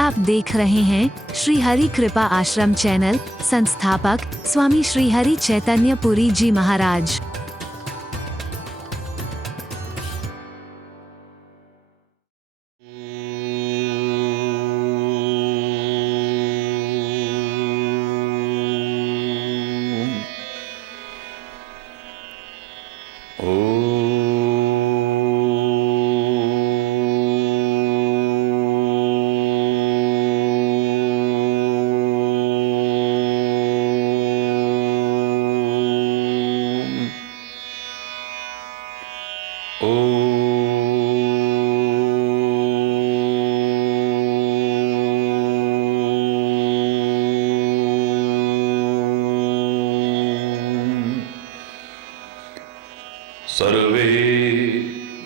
आप देख रहे हैं श्री हरि कृपा आश्रम चैनल। संस्थापक स्वामी श्री हरि चैतन्य पुरी जी महाराज। सर्वे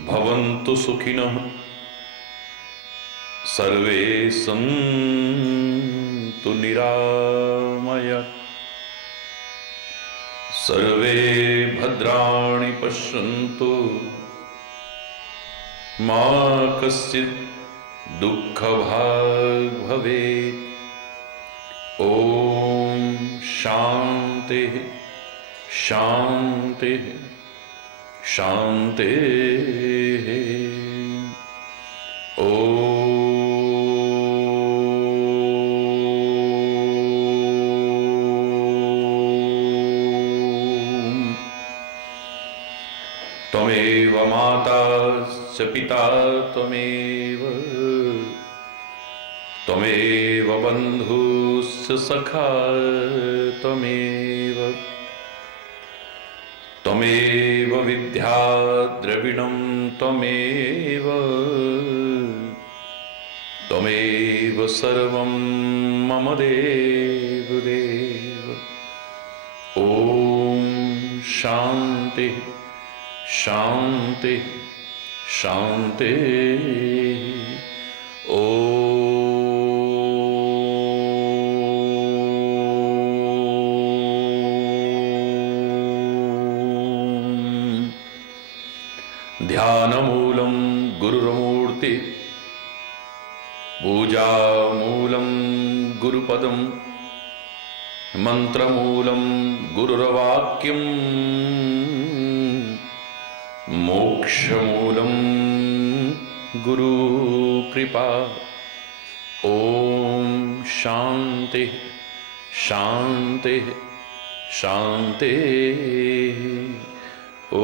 भवन्तु सुखिनः, सर्वे सन्तु निरामयाः, सर्वे भद्राणि पश्यन्तु मा कश्चित् दुःखभाग् भवेत्। ॐ शान्तिः शान्तिः शान्ति। त्वमेव माता च पिता त्वमेव, त्वमेव बन्धुश्च सखा त्वमेव, त्वमेव विद्या द्रविणं त्वमेव, त्वमेव सर्वं मम देवदेव। ॐ शान्ति शान्ति शान्ति। ध्यानमूलं गुरुर्मूर्ति, पूजामूलं गुरुपदं, मंत्रमूलं गुरुर्वाक्यं, मोक्षमूलं गुरुकृपा। ॐ शान्ति शान्ति शान्ति। ॐ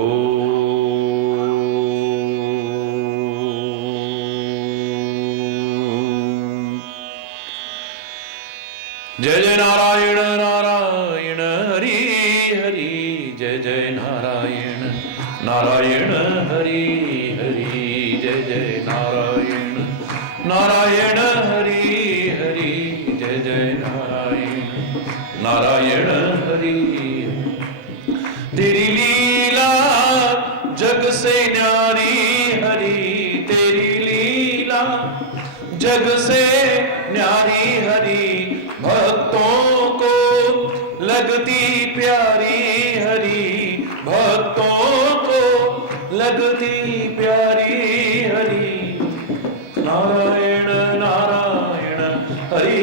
जय जय नारायण नारायण हरि हरि, जय जय नारायण नारायण हरि हरि, जय जय नारायण नारायण हरि हरि, जय जय नारायण नारायण हरि। तेरी लीला जग से न्यारी हरि, तेरी लीला जग से न्यारी हरि, भक्तों को लगती प्यारी हरि, भक्तों को लगती प्यारी हरि। नारायण नारायण हरि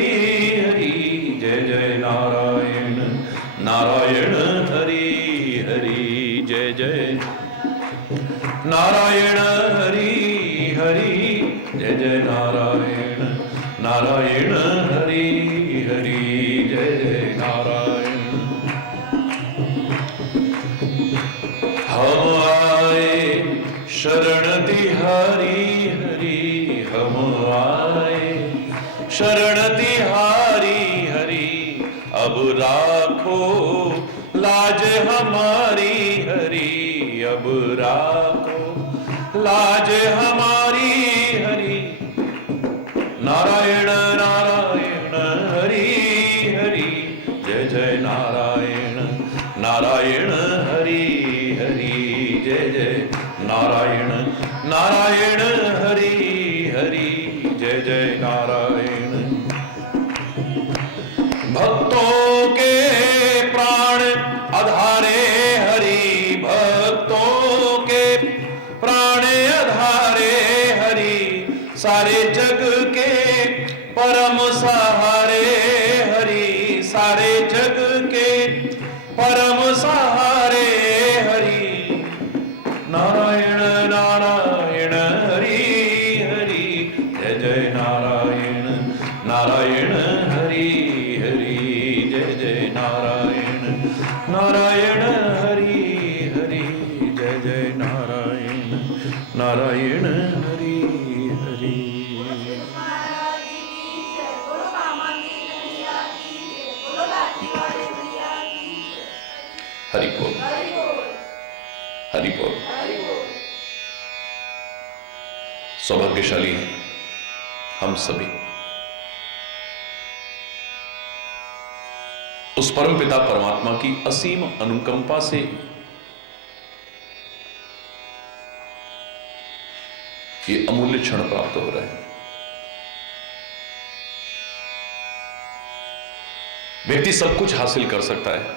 हरि, जय जय नारायण नारायण हरि हरि, जय जय नारायण हरि हरि, जय जय नारायण नारायण हरि हरि, जय जय नारायण। हम आए शरण तिहारी हरि, हम आए शरण तिहारी हरि, अब राखो लाज हमारी हरि, अब राखो लाज हमारी हरि। नारायण नारायण हरि हरि, जय जय नारायण नारायण हरि हरि, जय जय नारायण नारायण हरि हरि, जय जय नारायण। भक्तों के प्राण आधारे हरि, भक्तों के प्राण आधारे हरि, सारे सारे जग के परम सहारे हरि, सारे जग के परम सहारे हरि। नारायण नारायण हरि हरि, जय जय नारायण नारायण हरि हरि, जय जय नारायण नारायण हरि हरि, जय जय नारायण नारायण हरि हरि। हरि बोल हरि बोल। सौभाग्यशाली हैं हम सभी उस परम पिता परमात्मा की असीम अनुकंपा से ये अमूल्य क्षण प्राप्त हो रहे हैं। व्यक्ति सब कुछ हासिल कर सकता है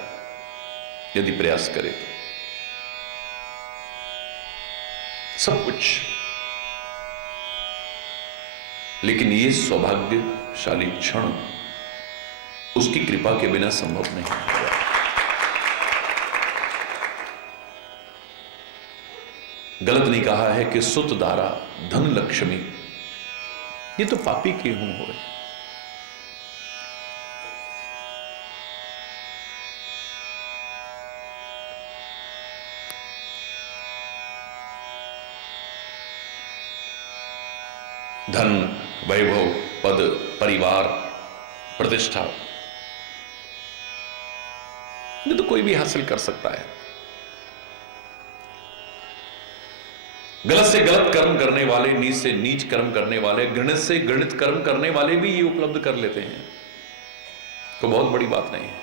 यदि प्रयास करे तो, सब कुछ, लेकिन ये सौभाग्यशाली क्षण उसकी कृपा के बिना संभव नहीं है। गलत नहीं कहा है कि सुत दारा धन लक्ष्मी, ये तो पापी के हुन हो। धन, वैभव, पद, परिवार, प्रतिष्ठा, ये तो कोई भी हासिल कर सकता है। गलत से गलत कर्म करने वाले, नीच से नीच कर्म करने वाले, घृणित से घृणित कर्म करने वाले भी ये उपलब्ध कर लेते हैं, तो बहुत बड़ी बात नहीं है।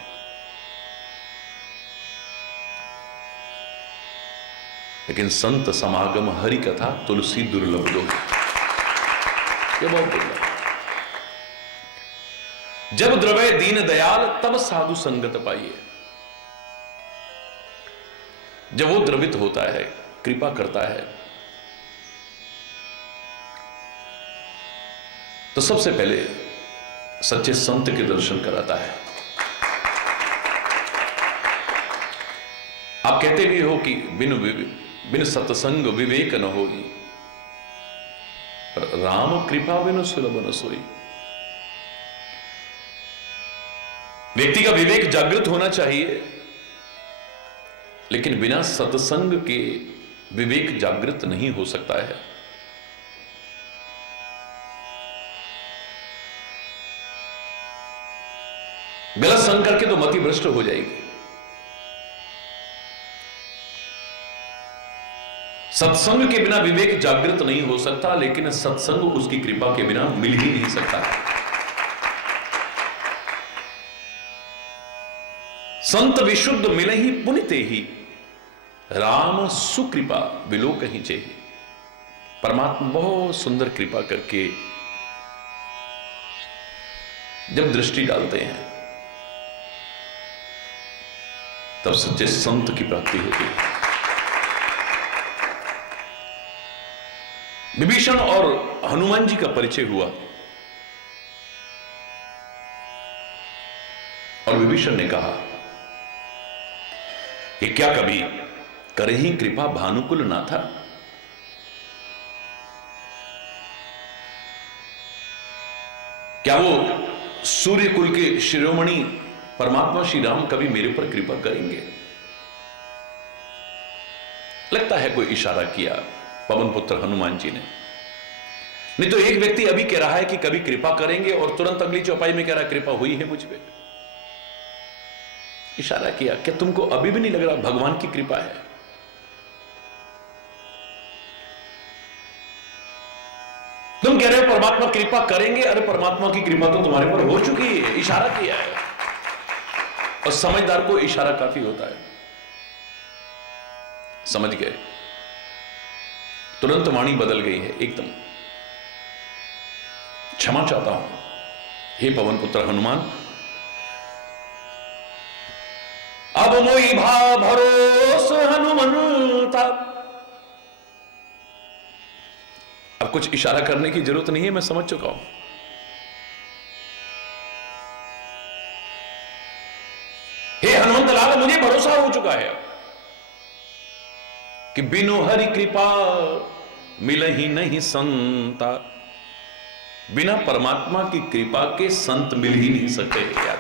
लेकिन संत समागम हरि कथा तुलसी दुर्लभ दो, ये बहुत दुर्लभ। जब द्रवै दीन दयाल तब साधु संगत पाइए। जब वो द्रवित होता है, कृपा करता है, तो सबसे पहले सच्चे संत के दर्शन कराता है। आप कहते भी हो कि बिन सत्संग विवेक न होई, पर राम कृपा बिनु सुलभ न सोई। व्यक्ति का विवेक जागृत होना चाहिए, लेकिन बिना सत्संग के विवेक जागृत नहीं हो सकता है। गलत संग करके तो मति भ्रष्ट हो जाएगी। सत्संग के बिना विवेक जागृत नहीं हो सकता, लेकिन सत्संग उसकी कृपा के बिना मिल ही नहीं सकता। संत विशुद्ध मिले ही पुनिते ही, राम सुकृपा विलो कहीं चाहिए। परमात्मा बहुत सुंदर कृपा करके जब दृष्टि डालते हैं, तब सच्चे संत की प्राप्ति होती है। विभीषण और हनुमान जी का परिचय हुआ, और विभीषण ने कहा कि क्या कभी करही कृपा भानुकुल ना था। क्या वो सूर्य कुल के शिरोमणि परमात्मा श्री राम कभी मेरे पर कृपा करेंगे? लगता है कोई इशारा किया पवन पुत्र हनुमान जी ने। नहीं तो एक व्यक्ति अभी कह रहा है कि कभी कृपा करेंगे, और तुरंत अगली चौपाई में कह रहा है कृपा हुई है मुझ पे। इशारा किया, क्या तुमको अभी भी नहीं लग रहा भगवान की कृपा है? तुम कह रहे हो परमात्मा कृपा करेंगे, अरे परमात्मा की कृपा तो तुम्हारे पर हो चुकी है। इशारा किया है, और समझदार को इशारा काफी होता है। समझ गए, तुरंत वाणी बदल गई है एकदम। क्षमा चाहता हूं हे पवन पुत्र हनुमान, अब मोई भा भरोस हनुमंता। अब अब कुछ इशारा करने की जरूरत नहीं है, मैं समझ चुका हूं। हे हनुमंत लाल, मुझे भरोसा हो चुका है कि बिनु हरि कृपा मिल ही नहीं संता। बिना परमात्मा की कृपा के संत मिल ही नहीं सकते यार।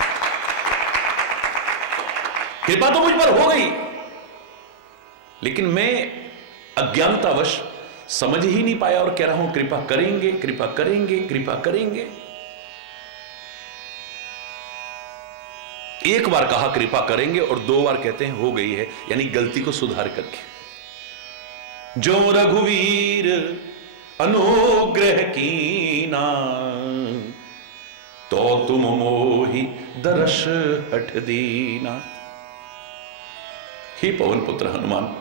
कृपा तो मुझ पर हो गई, लेकिन मैं अज्ञानतावश समझ ही नहीं पाया और कह रहा हूं कृपा करेंगे, कृपा करेंगे, कृपा करेंगे। एक बार कहा कृपा करेंगे और 2 बार कहते हैं हो गई है, यानी गलती को सुधार करके। जो रघुवीर अनुग्रह कीना, तो तुम मोहि दरस हठ दीना। हे पवन पुत्र हनुमान,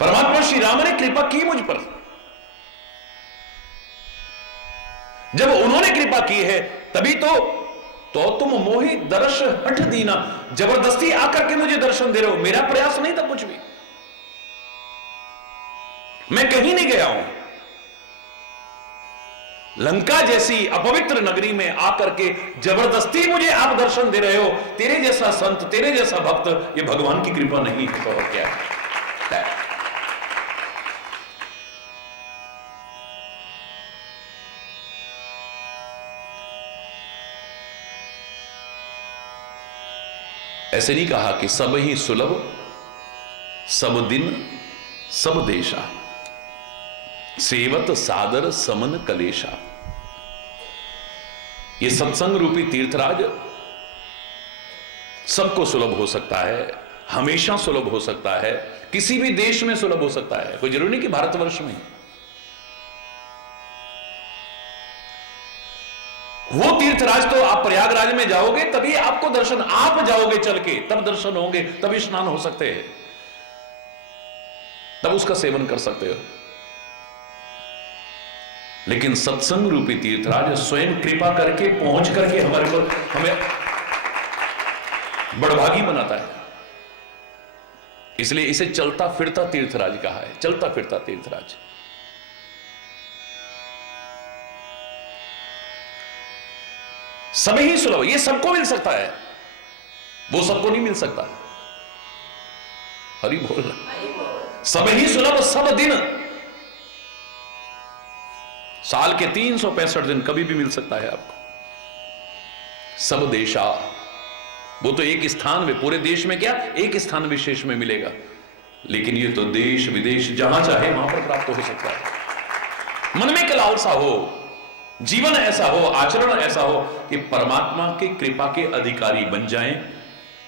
परमात्मा श्री राम ने कृपा की मुझ पर। जब उन्होंने कृपा की है तभी तो तुम मोहि दर्श हठ दीना, जबरदस्ती आकर के मुझे दर्शन दे रहे हो। मेरा प्रयास नहीं था कुछ भी, मैं कहीं नहीं गया हूं। लंका जैसी अपवित्र नगरी में आकर के जबरदस्ती मुझे आप दर्शन दे रहे हो। तेरे जैसा संत, तेरे जैसा भक्त, ये भगवान की कृपा नहीं है तो और क्या है? ऐसे नहीं कहा कि सब ही सुलभ, सब दिन, सब देशा, सेवत सादर समन कलेशा। ये सत्संग रूपी तीर्थराज सबको सुलभ हो सकता है, हमेशा सुलभ हो सकता है, किसी भी देश में सुलभ हो सकता है, कोई जरूरी नहीं कि भारतवर्ष में। वो तीर्थराज तो आप प्रयागराज में जाओगे तभी आपको दर्शन, आप जाओगे चल के तब दर्शन होंगे, तभी स्नान हो सकते हैं, तब उसका सेवन कर सकते हो। लेकिन सत्संग रूपी तीर्थराज स्वयं कृपा करके पहुंच करके हमारे को, हमें बड़भागी बनाता है। इसलिए इसे चलता फिरता तीर्थराज कहा है, चलता फिरता तीर्थराज। सभी ही सुलभ, ये सबको मिल सकता है, वो सबको नहीं मिल सकता। हरि बोल। सब ही सुलभ सब दिन, साल के 365 दिन कभी भी मिल सकता है आपको। सब देशा, वो तो एक स्थान में, पूरे देश में क्या, एक स्थान विशेष में मिलेगा, लेकिन ये तो देश विदेश जहां चाहे वहां पर प्राप्त हो सकता है। मन में क्या लालसा हो, जीवन ऐसा हो, आचरण ऐसा हो कि परमात्मा की कृपा के अधिकारी बन जाएं,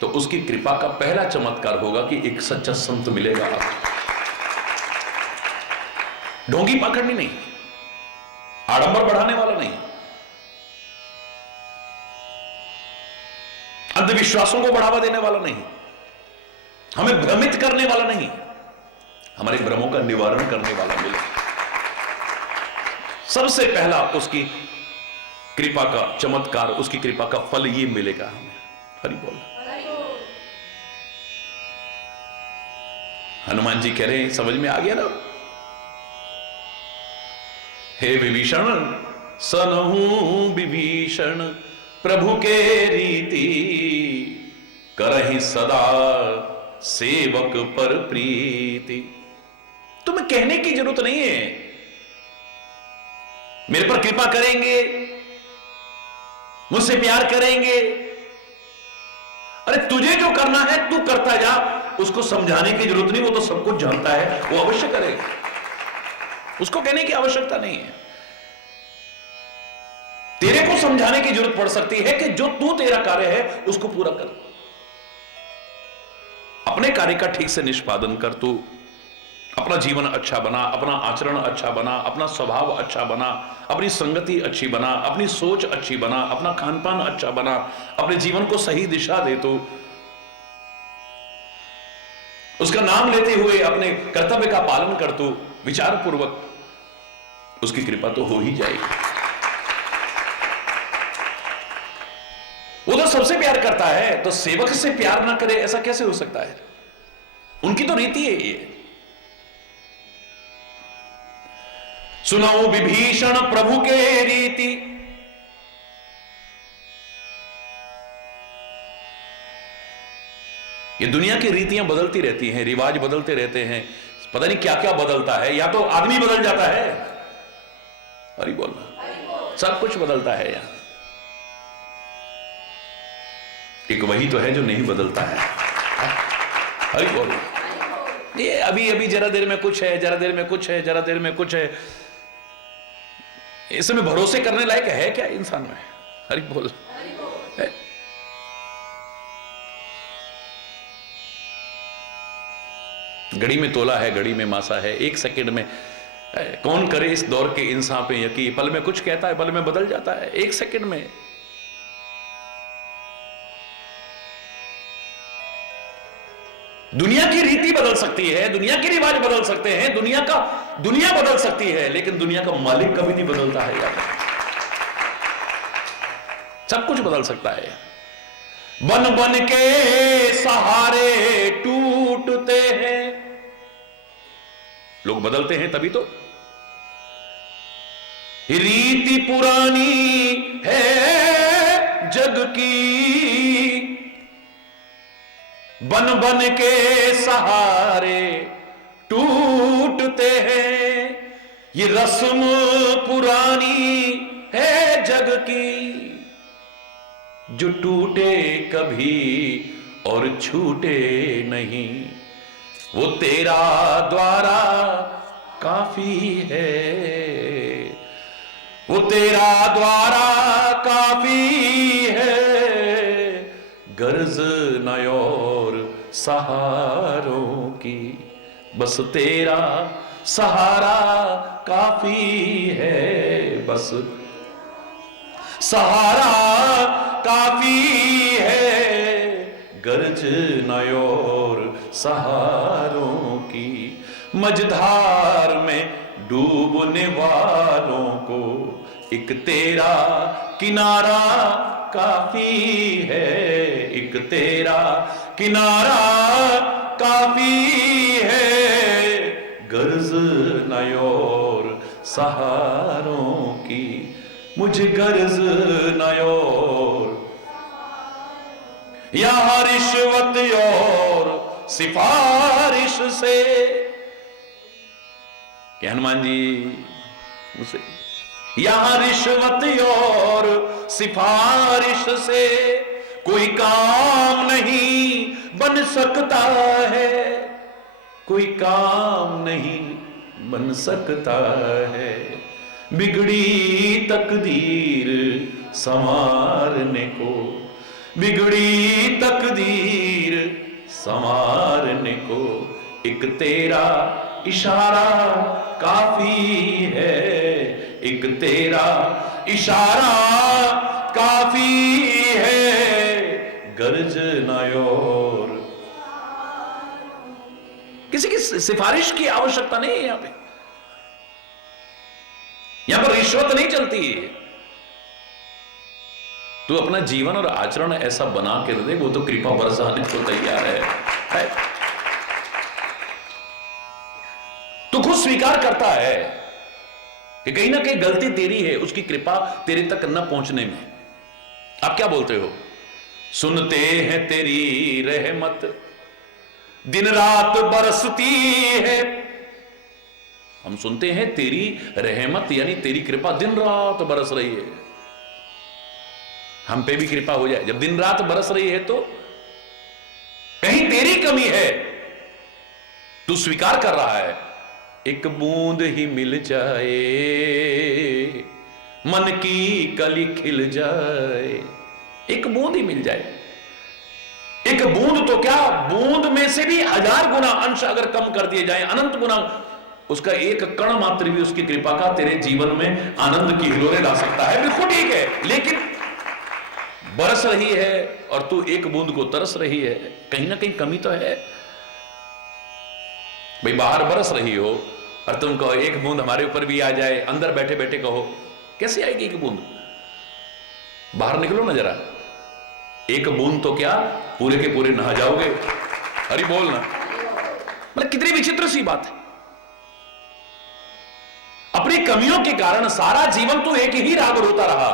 तो उसकी कृपा का पहला चमत्कार होगा कि एक सच्चा संत मिलेगा आपको। ढोंगी पकड़नी नहीं, आडंबर बढ़ाने वाला नहीं, अंधविश्वासों को बढ़ावा देने वाला नहीं, हमें भ्रमित करने वाला नहीं, हमारे भ्रमों का निवारण करने वाला मिले। सबसे पहला उसकी कृपा का चमत्कार, उसकी कृपा का फल ये मिलेगा हमें। हरि बोल। हनुमान जी कह रहे हैं, समझ में आ गया ना? हे विभीषण सनहु विभीषण, प्रभु के रीति करहि सदा सेवक पर प्रीति। तुम्हें कहने की जरूरत नहीं है, मेरे पर कृपा करेंगे, मुझसे प्यार करेंगे। अरे तुझे जो करना है तू करता जा, उसको समझाने की जरूरत नहीं, वो तो सब कुछ जानता है, वो अवश्य करेगा, उसको कहने की आवश्यकता नहीं है। तेरे को समझाने की जरूरत पड़ सकती है कि जो तू तेरा कार्य है उसको पूरा कर, अपने कार्य का ठीक से निष्पादन कर, तू अपना जीवन अच्छा बना, अपना आचरण अच्छा बना, अपना स्वभाव अच्छा बना, अपनी संगति अच्छी बना, अपनी सोच अच्छी बना, अपना खानपान अच्छा बना, अपने जीवन को सही दिशा दे, तो उसका नाम लेते हुए अपने कर्तव्य का पालन कर, तो विचार पूर्वक, उसकी कृपा तो हो ही जाएगी। वो तो सबसे प्यार करता है, तो सेवक से प्यार ना करे ऐसा कैसे हो सकता है? उनकी तो रीति है ये। सुनो विभीषण प्रभु के रीति, ये दुनिया की रीतियां बदलती रहती हैं, रिवाज बदलते रहते हैं, पता नहीं क्या क्या बदलता है, या तो आदमी बदल जाता है, अरे बोलना, सब कुछ बदलता है यहां, एक वही तो है जो नहीं बदलता है, अरे बोलना। ये अभी अभी जरा देर में कुछ है, जरा देर में कुछ है, जरा देर में कुछ है, इसमें भरोसे करने लायक है क्या इंसान में? अरे बोल। घड़ी में तोला है, घड़ी में मासा है, एक सेकंड में कौन करे इस दौर के इंसान पे यकीन, पल में कुछ कहता है, पल में बदल जाता है, एक सेकंड में। दुनिया की रीति बदल सकती है, दुनिया के रिवाज बदल सकते हैं, दुनिया बदल सकती है, लेकिन दुनिया का मालिक कभी नहीं बदलता है यार, सब कुछ बदल सकता है। बन बन के सहारे टूटते हैं, लोग बदलते हैं तभी तो। रीति पुरानी है जग की, बन बन के सहारे टूटते हैं, ये रस्म पुरानी है जग की, जो टूटे कभी और छूटे नहीं, वो तेरा द्वारा काफी है, वो तेरा द्वारा काफी है, गर्ज न और सहारों की, बस तेरा सहारा काफी है, बस सहारा काफी है, गर्ज न और सहारों की, मझधार में डूबने वालों को एक तेरा किनारा काफी है, एक तेरा किनारा काफी है, गर्ज न और सहारों की, मुझे गर्ज न और यहां रिश्वत और सिफारिश से, कि हनुमान जी उसे यहां रिश्वत और सिफारिश से कोई काम नहीं बन सकता है, कोई काम नहीं बन सकता है, बिगड़ी तकदीर संवारने को, बिगड़ी तकदीर संवारने को, एक तेरा इशारा काफी है, एक तेरा इशारा काफी है, गर्ज न और किसी की सिफारिश की आवश्यकता नहीं है, यहां पर रिश्वत नहीं चलती है। तू अपना जीवन और आचरण ऐसा बना के दे, वो तो कृपा बरसाने को तैयार है। तू खुद स्वीकार करता है कि कहीं ना कहीं गलती तेरी है, उसकी कृपा तेरे तक न पहुंचने में। आप क्या बोलते हो? सुनते हैं तेरी रहमत दिन रात बरसती है, हम सुनते हैं तेरी रहमत यानी तेरी कृपा दिन रात बरस रही है, हम पे भी कृपा हो जाए। जब दिन रात बरस रही है तो कहीं तेरी कमी है, तू स्वीकार कर रहा है। एक बूंद ही मिल जाए मन की कली खिल जाए, एक बूंद ही मिल जाए। एक बूंद तो क्या, बूंद में से भी 1000 गुना अंश अगर कम कर दिए जाए, अनंत गुना, उसका एक कण मात्र भी उसकी कृपा का तेरे जीवन में आनंद की हिलोरें ला सकता है। बिल्कुल ठीक है, लेकिन बरस रही है और तू एक बूंद को तरस रही है, कहीं ना कहीं कमी तो है। भाई बाहर बरस रही हो और तुम कहो एक बूंद हमारे ऊपर भी आ जाए, अंदर बैठे बैठे कहो, कैसे आएगी एक बूंद? बाहर निकलो ना जरा, एक बूंद तो क्या पूरे के पूरे नहा जाओगे। हरि बोल ना, मतलब कितनी विचित्र सी बात है। अपनी कमियों के कारण सारा जीवन तू एक ही राग रोता रहा।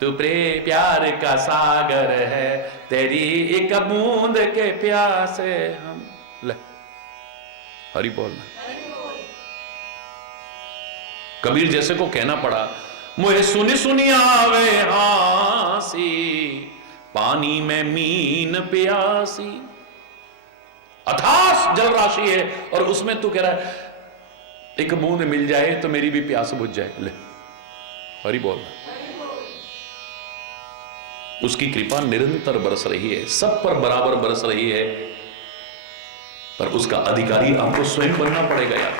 तू प्यार का सागर है, तेरी एक बूंद के प्यासे हम। ले हरि बोलना। कबीर जैसे को कहना पड़ा, मुझे सुनी सुनी आवे हासी, पानी में मीन प्यासी। अथास जल राशि है और उसमें तू कह रहा है एक बूंद मिल जाए तो मेरी भी प्यास बुझ जाए। ले हरि बोल। उसकी कृपा निरंतर बरस रही है, सब पर बराबर बरस रही है, पर उसका अधिकारी आपको स्वयं बनना पड़ेगा यार।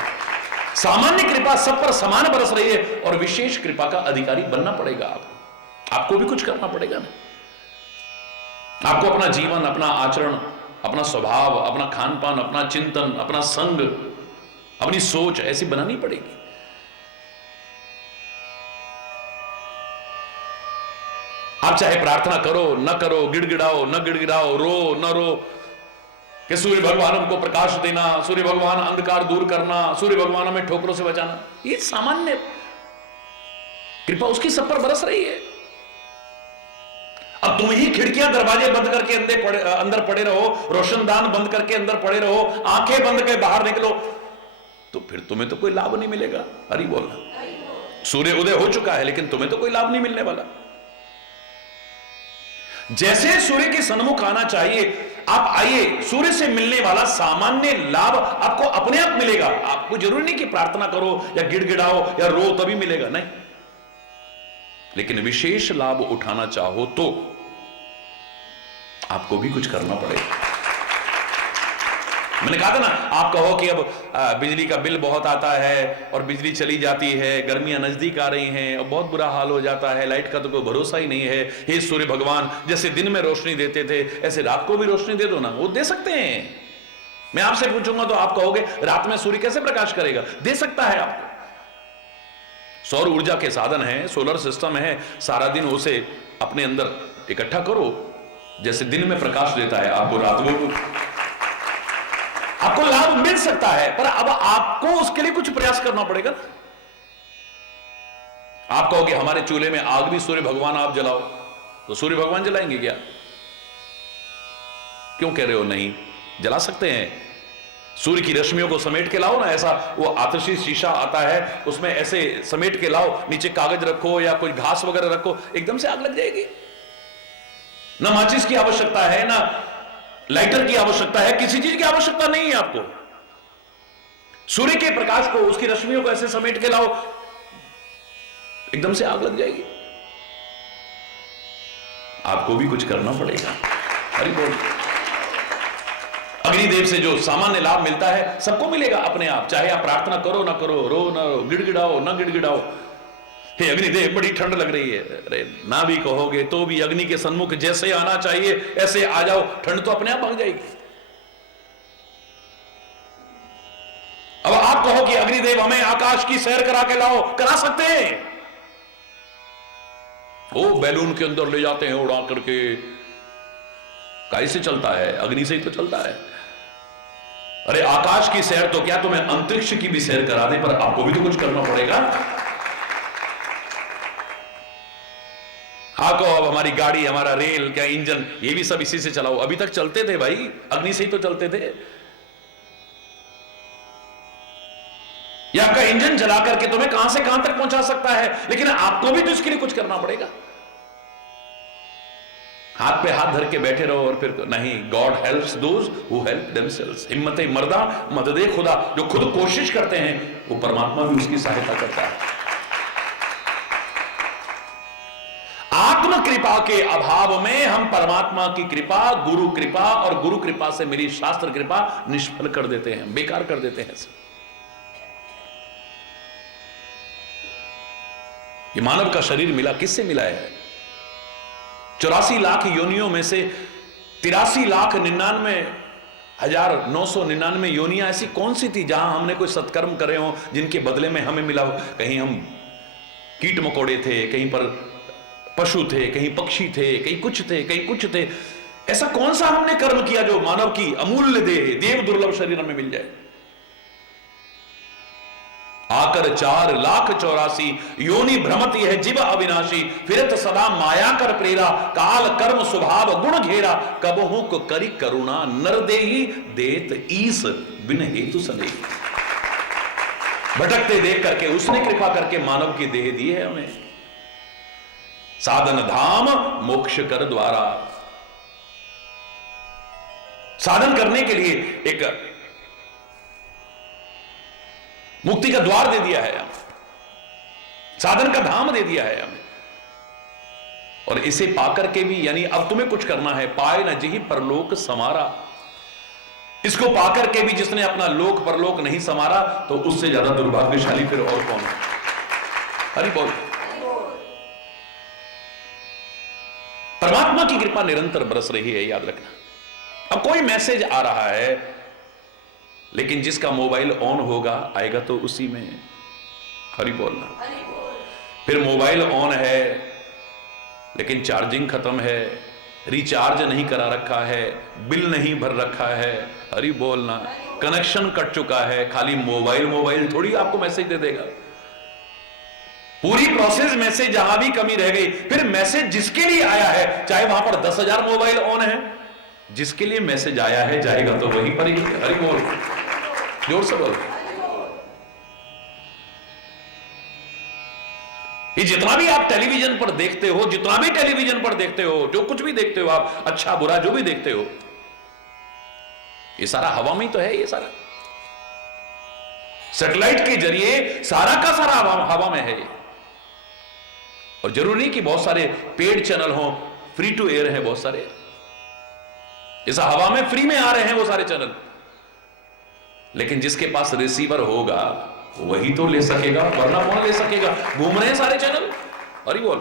सामान्य कृपा सब पर समान बरस रही है और विशेष कृपा का अधिकारी बनना पड़ेगा आपको भी कुछ करना पड़ेगा ना। आपको अपना जीवन, अपना आचरण, अपना स्वभाव, अपना खान पान, अपना चिंतन, अपना संग, अपनी सोच ऐसी बनानी पड़ेगी। आप चाहे प्रार्थना करो न करो, गिड़गिड़ाओ न गिड़गिड़ाओ, रो न रो कि सूर्य भगवान हमको प्रकाश देना, सूर्य भगवान अंधकार दूर करना, सूर्य भगवान हमें ठोकरों से बचाना, ये सामान्य कृपा उसकी सब पर बरस रही है। अब तुम ही खिड़कियां दरवाजे बंद करके अंदर पड़े रहो, रोशनदान बंद करके अंदर पड़े रहो, आंखें बंद करके बाहर निकलो, तो फिर तुम्हें तो कोई लाभ नहीं मिलेगा। हरि बोलना। सूर्य उदय हो चुका है लेकिन तुम्हें तो कोई लाभ नहीं मिलने वाला। जैसे सूर्य के सन्मुख आना चाहिए आप आइए, सूर्य से मिलने वाला सामान्य लाभ आपको अपने आप मिलेगा। आपको जरूरी नहीं कि प्रार्थना करो या गिड़गिड़ाओ या रो तभी मिलेगा, नहीं। लेकिन विशेष लाभ उठाना चाहो तो आपको भी कुछ करना पड़ेगा। मैंने कहा था ना, आप कहो कि अब बिजली का बिल बहुत आता है और बिजली चली जाती है, गर्मियां नजदीक आ रही हैं और बहुत बुरा हाल हो जाता है, लाइट का तो कोई भरोसा ही नहीं है। हे सूर्य भगवान, जैसे दिन में रोशनी देते थे ऐसे रात को भी रोशनी दे दो ना। वो दे सकते हैं। मैं आपसे पूछूंगा तो आप कहोगे रात में सूर्य कैसे प्रकाश करेगा? दे सकता है आपको। सौर ऊर्जा के साधन है, सोलर सिस्टम है, सारा दिन उसे अपने अंदर इकट्ठा करो। जैसे दिन में प्रकाश देता है आपको, रात को आपको लाभ मिल सकता है, पर अब आपको उसके लिए कुछ प्रयास करना पड़ेगा। आप कहोगे हमारे चूल्हे में आग भी सूर्य भगवान आप जलाओ, तो सूर्य भगवान जलाएंगे क्या? क्यों कह रहे हो नहीं? जला सकते हैं। सूर्य की रश्मियों को समेट के लाओ ना, ऐसा वो आतिशी शीशा आता है उसमें ऐसे समेट के लाओ, नीचे कागज रखो या कोई घास वगैरह रखो, एकदम से आग लग जाएगी। ना माचिस की आवश्यकता है, ना लाइटर की आवश्यकता है, किसी चीज की आवश्यकता नहीं है आपको। सूर्य के प्रकाश को, उसकी रश्मियों को ऐसे समेट के लाओ, एकदम से आग लग जाएगी। आपको भी कुछ करना पड़ेगा। हरि बोल। अग्निदेव से जो सामान्य लाभ मिलता है सबको मिलेगा अपने आप, चाहे आप प्रार्थना करो ना करो, रो ना रो, गिड़गिड़ाओ ना गिड़गिड़ाओ। हे अग्निदेव बड़ी ठंड लग रही है, अरे ना भी कहोगे तो भी अग्नि के सन्मुख जैसे आना चाहिए ऐसे आ जाओ, ठंड तो अपने आप भाग जाएगी। अब आप कहो कि अग्निदेव हमें आकाश की सैर करा के लाओ, करा सकते हैं। वो बैलून के अंदर ले जाते हैं उड़ा करके, कैसे चलता है? अग्नि से ही तो चलता है। अरे आकाश की सैर तो क्या, तुम्हें अंतरिक्ष की भी सैर करा दे, पर आपको भी तो कुछ करना पड़ेगा। हाँ कहो अब हमारी गाड़ी, हमारा रेल, क्या इंजन, ये भी सब इसी से चलाओ। अभी तक चलते थे भाई, अग्नि से ही तो चलते थे। या आपका इंजन जला करके तुम्हें कहां से कहां तक पहुंचा सकता है, लेकिन आपको भी तो इसके लिए कुछ करना पड़ेगा। हाथ पे हाथ धर के बैठे रहो और फिर नहीं, God helps those who help themselves. हिम्मत मर्दा मददे खुदा, जो खुद कोशिश करते हैं वो परमात्मा भी उसकी सहायता करता है। आत्म कृपा के अभाव में हम परमात्मा की कृपा, गुरु कृपा और गुरु कृपा से मेरी शास्त्र कृपा निष्फल कर देते हैं, बेकार कर देते हैं। ये मानव का शरीर मिला, किससे मिला है? 84 लाख योनियों में से 83,99,999 योनियां ऐसी कौन सी थी जहां हमने कोई सत्कर्म करे हो, जिनके बदले में हमें मिला हो? कहीं हम कीट मकोड़े थे, कहीं पर पशु थे, कहीं पक्षी थे, कहीं कुछ थे, कहीं कुछ थे। ऐसा कौन सा हमने कर्म किया जो मानव की अमूल्य देह, देव दुर्लभ शरीर हमें मिल जाए? आकर 4,84,00,000 योनि भ्रमती है जीव अविनाशी, फिरत सदा माया कर प्रेरा, काल कर्म स्वभाव गुण घेरा, कबहू को करी करुणा नर देही, देत ईस बिन हेतु सने। भटकते देख करके उसने कृपा करके मानव की देह दी है हमें। साधन धाम मोक्ष कर द्वारा, साधन करने के लिए एक मुक्ति का द्वार दे दिया है हमें, साधन का धाम दे दिया है हमें। और इसे पाकर के भी, यानी अब तुम्हें कुछ करना है, पाए न जिहि परलोक समारा। इसको पाकर के भी जिसने अपना लोक परलोक नहीं समारा, तो उससे ज्यादा दुर्भाग्यशाली फिर और कौन है। हरि बोल। परमात्मा की कृपा निरंतर बरस रही है, याद रखना। अब कोई मैसेज आ रहा है, लेकिन जिसका मोबाइल ऑन होगा आएगा तो उसी में। हरि बोलना। फिर मोबाइल ऑन है लेकिन चार्जिंग खत्म है, रिचार्ज नहीं करा रखा है, बिल नहीं भर रखा है, हरि बोलना, कनेक्शन कट चुका है, खाली मोबाइल थोड़ी आपको मैसेज दे देगा। पूरी प्रोसेस मैसेज जहां भी कमी रह गई, फिर मैसेज जिसके लिए आया है, चाहे वहां पर 10,000 मोबाइल ऑन है, जिसके लिए मैसेज आया है जाएगा तो वहीं पर ही। हरि बोल, जोर से बोल। ये जितना भी आप टेलीविजन पर देखते हो, जितना भी टेलीविजन पर देखते हो, जो कुछ भी देखते हो आप, अच्छा बुरा जो भी देखते हो, ये सारा हवा में ही तो है। ये सारा सैटेलाइट के जरिए सारा का सारा हवा में है। और जरूरी नहीं कि बहुत सारे पेड चैनल हो, फ्री टू एयर है बहुत सारे, ऐसा हवा में फ्री में आ रहे हैं वो सारे चैनल। लेकिन जिसके पास रिसीवर होगा वही तो ले सकेगा, वरना कौन ले सकेगा। घूम रहे हैं सारे चैनल। हरि बोल।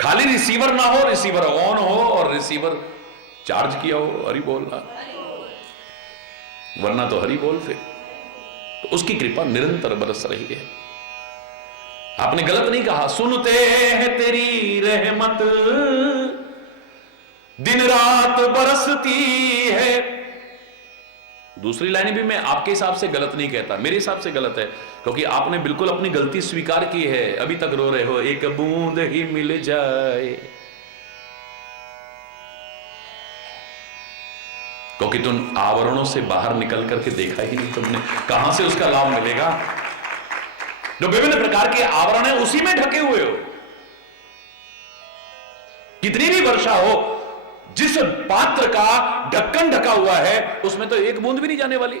खाली रिसीवर ना हो, रिसीवर ऑन हो और रिसीवर चार्ज किया हो, हरि बोलना, वरना तो हरि बोल। फिर तो उसकी कृपा निरंतर बरस रही है। आपने गलत नहीं कहा, सुनते हैं तेरी रहमत दिन रात बरसती है। दूसरी लाइन भी मैं आपके हिसाब से गलत नहीं कहता, मेरे हिसाब से गलत है, क्योंकि आपने बिल्कुल अपनी गलती स्वीकार की है। अभी तक रो रहे हो, एक बूंद ही मिल जाए, क्योंकि तुम आवरणों से बाहर निकल करके देखा ही नहीं तुमने, कहां से उसका लाभ मिलेगा। जो विभिन्न प्रकार के आवरण है उसी में ढके हुए हो। कितनी भी वर्षा हो, जिस पात्र का ढक्कन ढका हुआ है उसमें तो एक बूंद भी नहीं जाने वाली।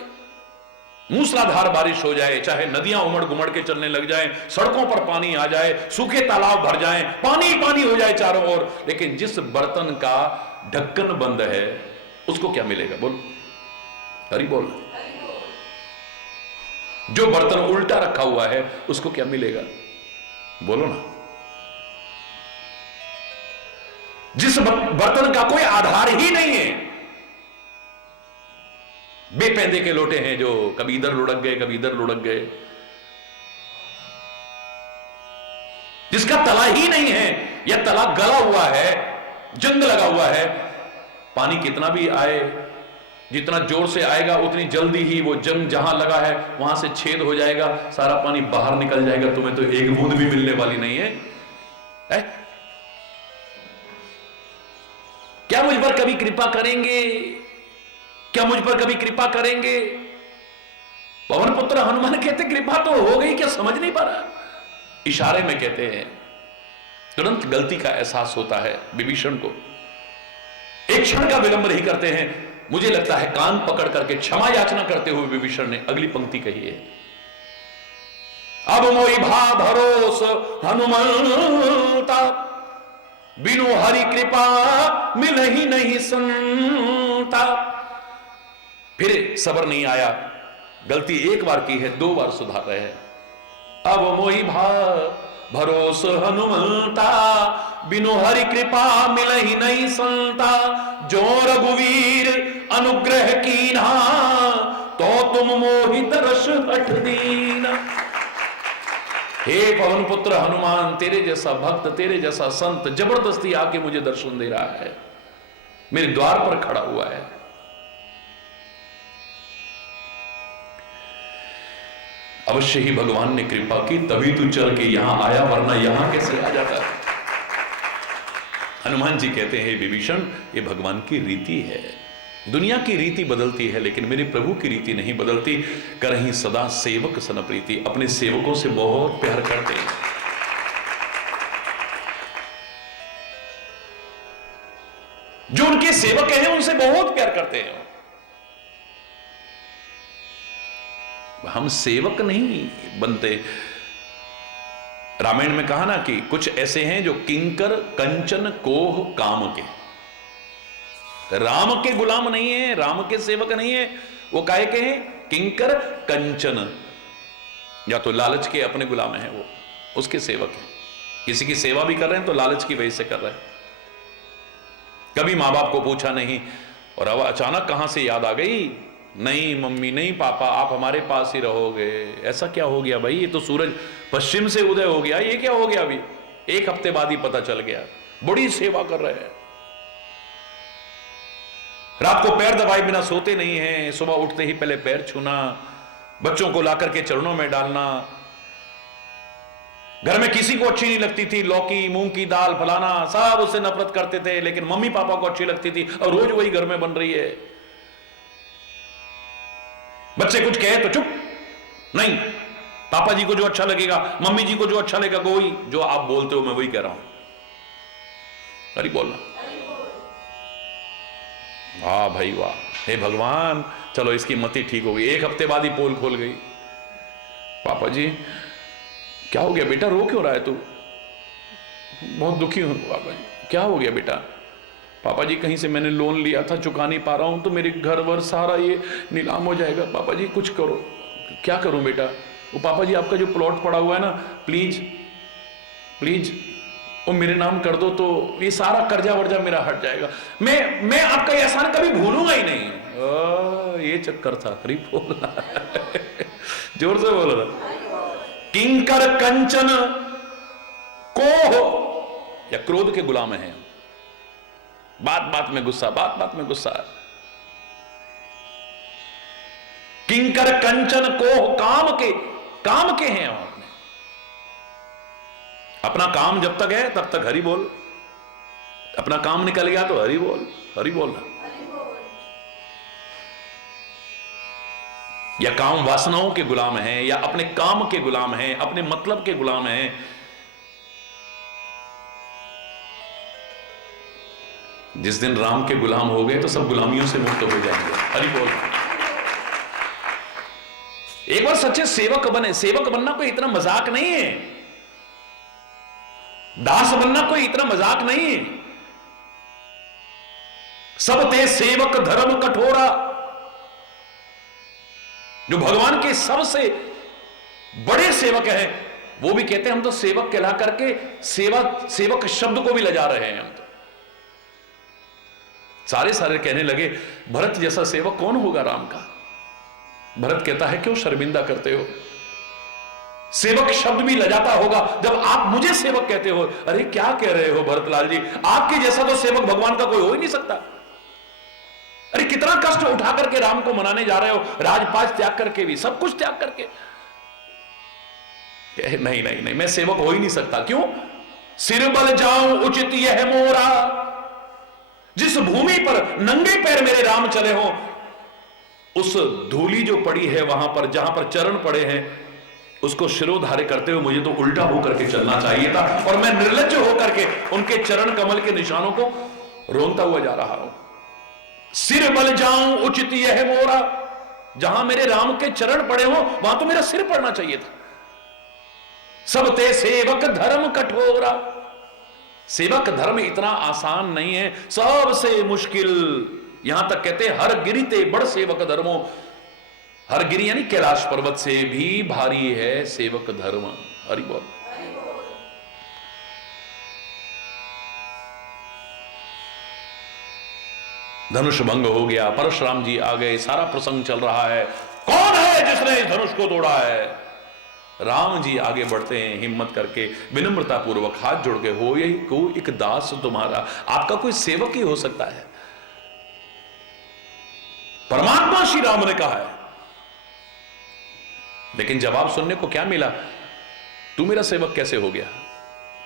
मूसलाधार बारिश हो जाए, चाहे नदियां उमड़ घुमड़ के चलने लग जाएं, सड़कों पर पानी आ जाए, सूखे तालाब भर जाएं, पानी पानी हो जाए चारों ओर, लेकिन जिस बर्तन का ढक्कन बंद है उसको क्या मिलेगा? बोल, हरि बोल। जो बर्तन उल्टा रखा हुआ है उसको क्या मिलेगा? बोलो ना। जिस बर्तन का कोई आधार ही नहीं है, बेपैदे के लोटे हैं जो कभी इधर लुढ़क गए कभी इधर लुढ़क गए, जिसका तला ही नहीं है या तला गला हुआ है, जंग लगा हुआ है, पानी कितना भी आए, जितना जोर से आएगा उतनी जल्दी ही वो जंग जहां लगा है वहां से छेद हो जाएगा, सारा पानी बाहर निकल जाएगा, तुम्हें तो एक बूंद भी मिलने वाली नहीं है। क्या मुझ पर कभी कृपा करेंगे? क्या मुझ पर कभी कृपा करेंगे? पवन पुत्र हनुमान कहते कृपा तो हो गई, क्या समझ नहीं पा रहा? इशारे में कहते हैं। तुरंत गलती का एहसास होता है विभीषण को, एक क्षण का विलंब नहीं करते हैं। मुझे लगता है कान पकड़ करके क्षमा याचना करते हुए विभीषण ने अगली पंक्ति कही है, अब मोई भा भरोस हनुमंता, बिनु हरि कृपा मिल ही नहीं संता। फिर सबर नहीं आया, गलती एक बार की है, दो बार सुधार रहे हैं। अब मोई भा भरोस हनुमंता, बिनु हरि कृपा मिल ही नहीं संता, जो रघुवीर अनुग्रह कीना, तो तुम मोहि दर्श हठ दीना। हे पवन पुत्र हनुमान, तेरे जैसा भक्त, तेरे जैसा संत जबरदस्ती आके मुझे दर्शन दे रहा है, मेरे द्वार पर खड़ा हुआ है, अवश्य ही भगवान ने कृपा की, तभी तू चल के यहां आया, वरना यहां कैसे आ जाता। हनुमान जी कहते हैं विभीषण, ये भगवान की रीति है। दुनिया की रीति बदलती है लेकिन मेरे प्रभु की रीति नहीं बदलती। करहीं सदा सेवक सन प्रीति, अपने सेवकों से बहुत प्यार करते हैं। जो उनके सेवक हैं उनसे बहुत प्यार करते हैं। हम सेवक नहीं बनते। रामायण में कहा ना कि कुछ ऐसे हैं जो किंकर कंचन कोह काम के, राम के गुलाम नहीं है, राम के सेवक नहीं है। वो काहे के हैं? किंकर कंचन, या तो लालच के अपने गुलाम हैं, वो उसके सेवक हैं। किसी की सेवा भी कर रहे हैं तो लालच की वजह से कर रहे हैं। कभी मां बाप को पूछा नहीं और अब अचानक कहां से याद आ गई, नहीं मम्मी नहीं पापा आप हमारे पास ही रहोगे। ऐसा क्या हो गया भाई, ये तो सूरज पश्चिम से उदय हो गया, ये क्या हो गया? अभी एक हफ्ते बाद ही पता चल गया। बड़ी सेवा कर रहे हैं, रात को पैर दबाए बिना सोते नहीं हैं, सुबह उठते ही पहले पैर छूना, बच्चों को लाकर के चरणों में डालना। घर में किसी को अच्छी नहीं लगती थी लौकी मूंग की दाल फलाना, सब उससे नफरत करते थे, लेकिन मम्मी पापा को अच्छी लगती थी और रोज वही घर में बन रही है। बच्चे कुछ कहे तो चुप, नहीं पापा जी को जो अच्छा लगेगा, मम्मी जी को जो अच्छा लगेगा वही, जो आप बोलते हो मैं वही कह रहा हूं। अरे बोलना, वाह भाई वाह, हे भगवान, चलो इसकी मति ठीक हो गई। एक हफ्ते बाद ही पोल खोल गई। पापा जी क्या हो गया बेटा, रो क्यों रहा है तू? बहुत दुखी हूं पापा जी। क्या हो गया बेटा? पापा जी कहीं से मैंने लोन लिया था, चुका नहीं पा रहा हूं, तो मेरे घर वर सारा ये नीलाम हो जाएगा। पापा जी कुछ करो। क्या करूं बेटा? वो पापा जी आपका जो प्लॉट पड़ा हुआ है ना, प्लीज प्लीज वो मेरे नाम कर दो, तो ये सारा कर्जा वर्जा मेरा हट जाएगा। मैं आपका ये एहसान कभी भूलूंगा ही नहीं। ये चक्कर था। हरी बोलना जोर से बोल रहा। किंकर कंचन कोह, या क्रोध के गुलाम हैं, बात बात में गुस्सा, बात बात में गुस्सा। किंकर कंचन कोह काम के हैं। आपने अपना काम जब तक है तब तक हरि बोल, अपना काम निकल गया तो हरि बोल, हरि बोलना। या काम वासनाओं के गुलाम हैं, या अपने काम के गुलाम हैं, अपने मतलब के गुलाम हैं। जिस दिन राम के गुलाम हो गए तो सब गुलामियों से मुक्त हो जाएंगे। हरि बोल। एक बार सच्चे सेवक बने। सेवक बनना कोई इतना मजाक नहीं है, दास बनना कोई इतना मजाक नहीं है। सब ते सेवक धर्म कठोरा, जो भगवान के सबसे बड़े सेवक हैं वो भी कहते हैं हम तो सेवक कहला करके सेवक शब्द को भी लजा रहे हैं हम तो। सारे कहने लगे भरत जैसा सेवक कौन होगा राम का? भरत कहता है क्यों शर्मिंदा करते हो? सेवक शब्द भी लजाता होगा जब आप मुझे सेवक कहते हो। अरे क्या कह रहे हो भरतलाल जी, आपके जैसा तो सेवक भगवान का कोई हो ही नहीं सकता। अरे कितना कष्ट उठा करके राम को मनाने जा रहे हो, राजपाट त्याग करके भी, सब कुछ त्याग करके। नहीं नहीं नहीं, मैं सेवक हो ही नहीं सकता। क्यों? सिर बल जाऊं उचित यह मोरा, जिस भूमि पर नंगे पैर मेरे राम चले हो, उस धूली जो पड़ी है वहां पर, जहां पर चरण पड़े हैं, उसको शिरोधार्य करते हुए मुझे तो उल्टा होकर के चलना चाहिए था, और मैं निर्लज्ज होकर के उनके चरण कमल के निशानों को रोंगता हुआ जा रहा हूं। सिर बल जाऊं उचित यह मोरा, जहां मेरे राम के चरण पड़े हो वहां तो मेरा सिर पड़ना चाहिए था। सब ते सेवक धर्म कठोरा, सेवक धर्म इतना आसान नहीं है, सबसे मुश्किल। यहां तक कहते हर गिरि ते बड़ सेवक धर्मो, हर गिरि यानी कैलाश पर्वत से भी भारी है सेवक धर्म। हरि बोल। धनुष भंग हो गया, परशुराम जी आ गए, सारा प्रसंग चल रहा है। कौन है जिसने इस धनुष को तोड़ा है? राम जी आगे बढ़ते हैं हिम्मत करके, विनम्रता पूर्वक हाथ जोड़ के, हो यही को एक दास तुम्हारा। आपका कोई सेवक ही हो सकता है। परमात्मा श्री राम ने कहा है लेकिन जवाब सुनने को क्या मिला? तू मेरा सेवक कैसे हो गया?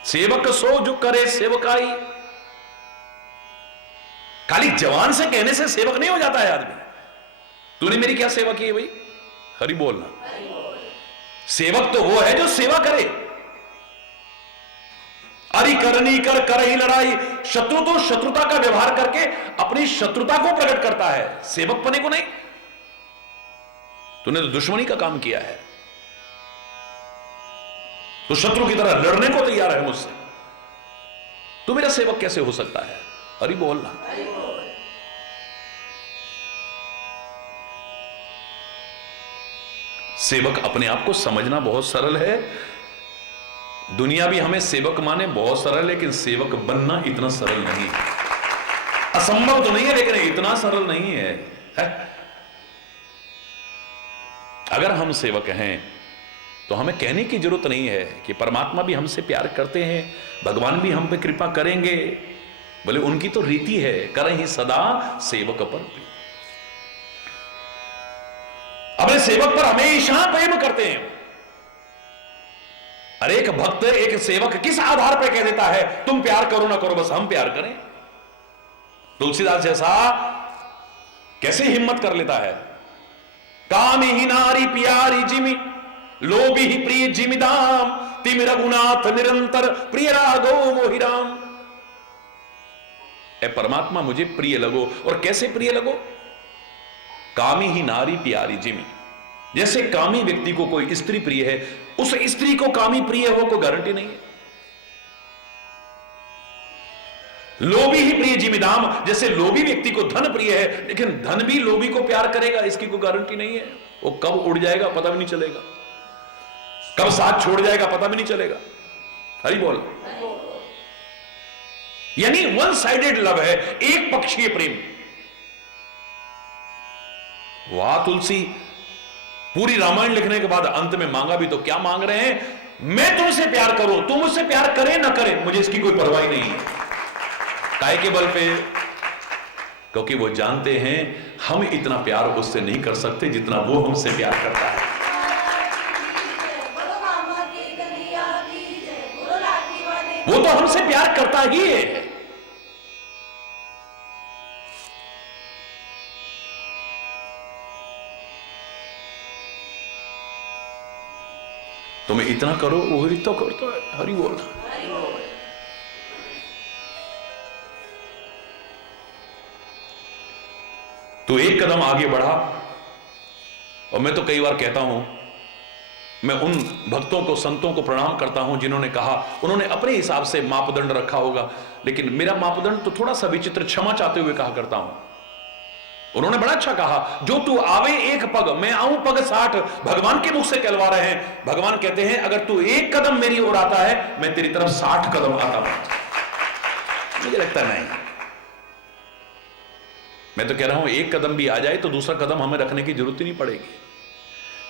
सेवक सो जो करे सेवकाई। खाली जवान से कहने से सेवक नहीं हो जाता है आदमी। तूने मेरी क्या सेवा की है भाई? हरि बोलना। सेवक तो वो है जो सेवा करे। अरि करनी कर ही लड़ाई। शत्रु तो शत्रुता का व्यवहार करके अपनी शत्रुता को प्रकट करता है, सेवक पने को नहीं। तूने तो दुश्मनी का काम किया है, तो शत्रु की तरह लड़ने को तैयार है मुझसे। तू मेरा सेवक कैसे हो सकता है? हरि बोलना। सेवक अपने आप को समझना बहुत सरल है। दुनिया भी हमें सेवक माने बहुत सरल है, लेकिन सेवक बनना इतना सरल नहीं है। असंभव तो नहीं है, लेकिन इतना सरल नहीं है, अगर हम सेवक हैं तो हमें कहने की जरूरत नहीं है कि परमात्मा भी हमसे प्यार करते हैं, भगवान भी हम पे कृपा करेंगे। बोले उनकी तो रीति है, करें ही सदा सेवक पर। अपने सेवक पर हमेशा प्रेम करते हैं। हर एक भक्त एक सेवक किस आधार पर कह देता है तुम प्यार करो ना करो, बस हम प्यार करें? तुलसीदास जैसा कैसे हिम्मत कर लेता है? कामी ही नारी प्यारी जिमी, लोभी ही प्रिय जिमिदाम, तिम रघुनाथ निरंतर प्रिय रागो मोहिराम। ए परमात्मा मुझे प्रिय लगो। और कैसे प्रिय लगो? कामी ही नारी प्यारी जिमी। जैसे कामी व्यक्ति को कोई स्त्री प्रिय है, उस स्त्री को कामी प्रिय हो कोई गारंटी नहीं है। लोभी ही प्रिय जिमिदाम, जैसे लोभी व्यक्ति को धन प्रिय है, लेकिन धन भी लोभी को प्यार करेगा इसकी कोई गारंटी नहीं है। वो कब उड़ जाएगा पता भी नहीं चलेगा, कब साथ छोड़ जाएगा पता भी नहीं चलेगा। हरि बोल। यानी वन साइडेड लव है, एक पक्षीय प्रेम। वाह तुलसी, पूरी रामायण लिखने के बाद अंत में मांगा भी तो क्या मांग रहे हैं? मैं तुमसे प्यार करूं, तुम मुझसे प्यार करे ना करे, मुझे इसकी कोई परवाह नहीं है। काय के बल पे? क्योंकि वो जानते हैं हम इतना प्यार उससे नहीं कर सकते जितना वो हमसे प्यार करता है। वो तो हमसे प्यार करता ही है। तुम्हें इतना करो वो ही तो करता है। हरि बोल। तो एक कदम आगे बढ़ा। और मैं तो कई बार कहता हूं, मैं उन भक्तों को संतों को प्रणाम करता हूं जिन्होंने कहा, उन्होंने अपने हिसाब से मापदंड रखा होगा, लेकिन मेरा मापदंड तो थोड़ा सा विचित्र, क्षमा चाहते हुए कहा करता हूं। उन्होंने बड़ा अच्छा कहा, जो तू आवे एक पग मैं आऊं पग 60। भगवान के मुख से कहलवा रहे हैं। भगवान कहते हैं अगर तू एक कदम मेरी ओर आता है मैं तेरी तरफ 60 कदम आता हूं। मुझे लगता नहीं, मैं तो कह रहा हूं एक कदम भी आ जाए तो दूसरा कदम हमें रखने की जरूरत ही नहीं पड़ेगी।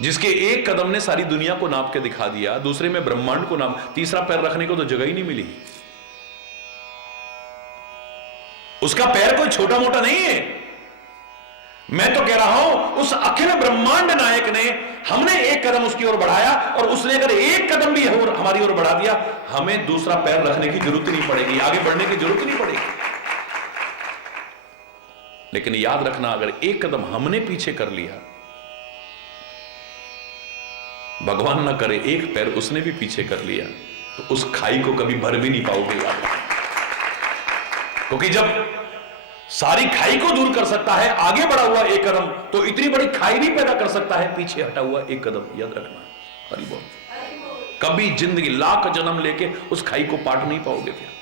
जिसके एक कदम ने सारी दुनिया को नाप के दिखा दिया, दूसरे में ब्रह्मांड को नाप, तीसरा पैर रखने को तो जगह ही नहीं मिली। उसका पैर कोई छोटा मोटा नहीं है। मैं तो कह रहा हूं उस अखिल ब्रह्मांड नायक ने, हमने एक कदम उसकी ओर बढ़ाया और उसने अगर एक कदम भी हमारी ओर बढ़ा दिया, हमें दूसरा पैर रखने की जरूरत नहीं पड़ेगी, आगे बढ़ने की जरूरत नहीं पड़ेगी। लेकिन याद रखना, अगर एक कदम हमने पीछे कर लिया, भगवान ना करे एक पैर उसने भी पीछे कर लिया, तो उस खाई को कभी भर भी नहीं पाओगे याद। क्योंकि जब सारी खाई को दूर कर सकता है आगे बढ़ा हुआ एक कदम, तो इतनी बड़ी खाई भी पैदा कर सकता है पीछे हटा हुआ एक कदम। याद रखना। हरि बोल। कभी जिंदगी लाख जन्म लेके उस खाई को पाट नहीं पाओगे फिर।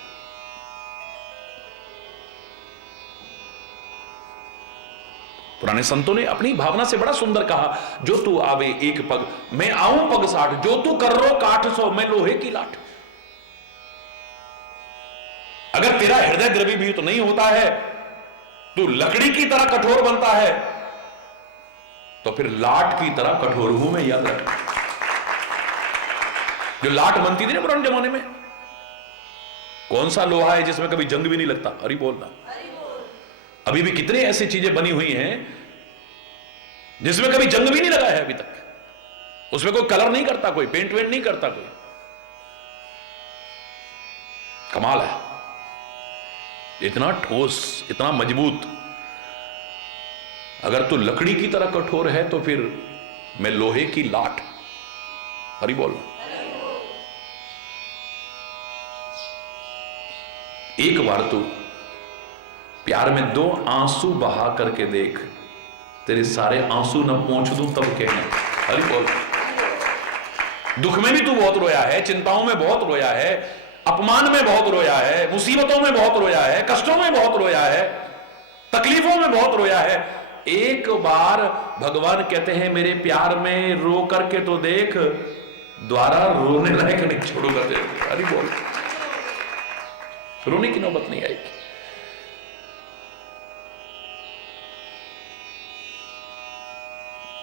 पुराने संतों ने अपनी भावना से बड़ा सुंदर कहा, जो तू आवे एक पग मैं आऊं पग 60, जो तू कर रो काठ 100 मैं लोहे की लाठ। अगर तेरा हृदय द्रवीभूत तो नहीं होता है, तू लकड़ी की तरह कठोर बनता है, तो फिर लाट की तरह कठोर हूं मैं। याद रख, जो लाट बनती थी ना पुराने जमाने में, कौन सा लोहा है जिसमें कभी जंग भी नहीं लगता? हरि बोलना। अभी भी कितनी ऐसी चीजें बनी हुई हैं जिसमें कभी जंग भी नहीं लगा है अभी तक। उसमें कोई कलर नहीं करता, कोई पेंट वेंट नहीं करता कोई। कमाल है, इतना ठोस, इतना मजबूत। अगर तू लकड़ी की तरह कठोर है तो फिर मैं लोहे की लाठ। हरि बोल। एक बार तू प्यार में 2 आंसू बहा करके देख, तेरे सारे आंसू न पोंछ दूं तब कहना। हरि बोल। दुख में भी तू बहुत रोया है, चिंताओं में बहुत रोया है, अपमान में बहुत रोया है, मुसीबतों में बहुत रोया है, कष्टों में बहुत रोया है, तकलीफों में बहुत रोया है। एक बार भगवान कहते हैं मेरे प्यार में रो करके तो देख, द्वारा रोने लायक नहीं छोड़ूंगा तेरे। हरि बोल। रोने की नौबत नहीं आएगी।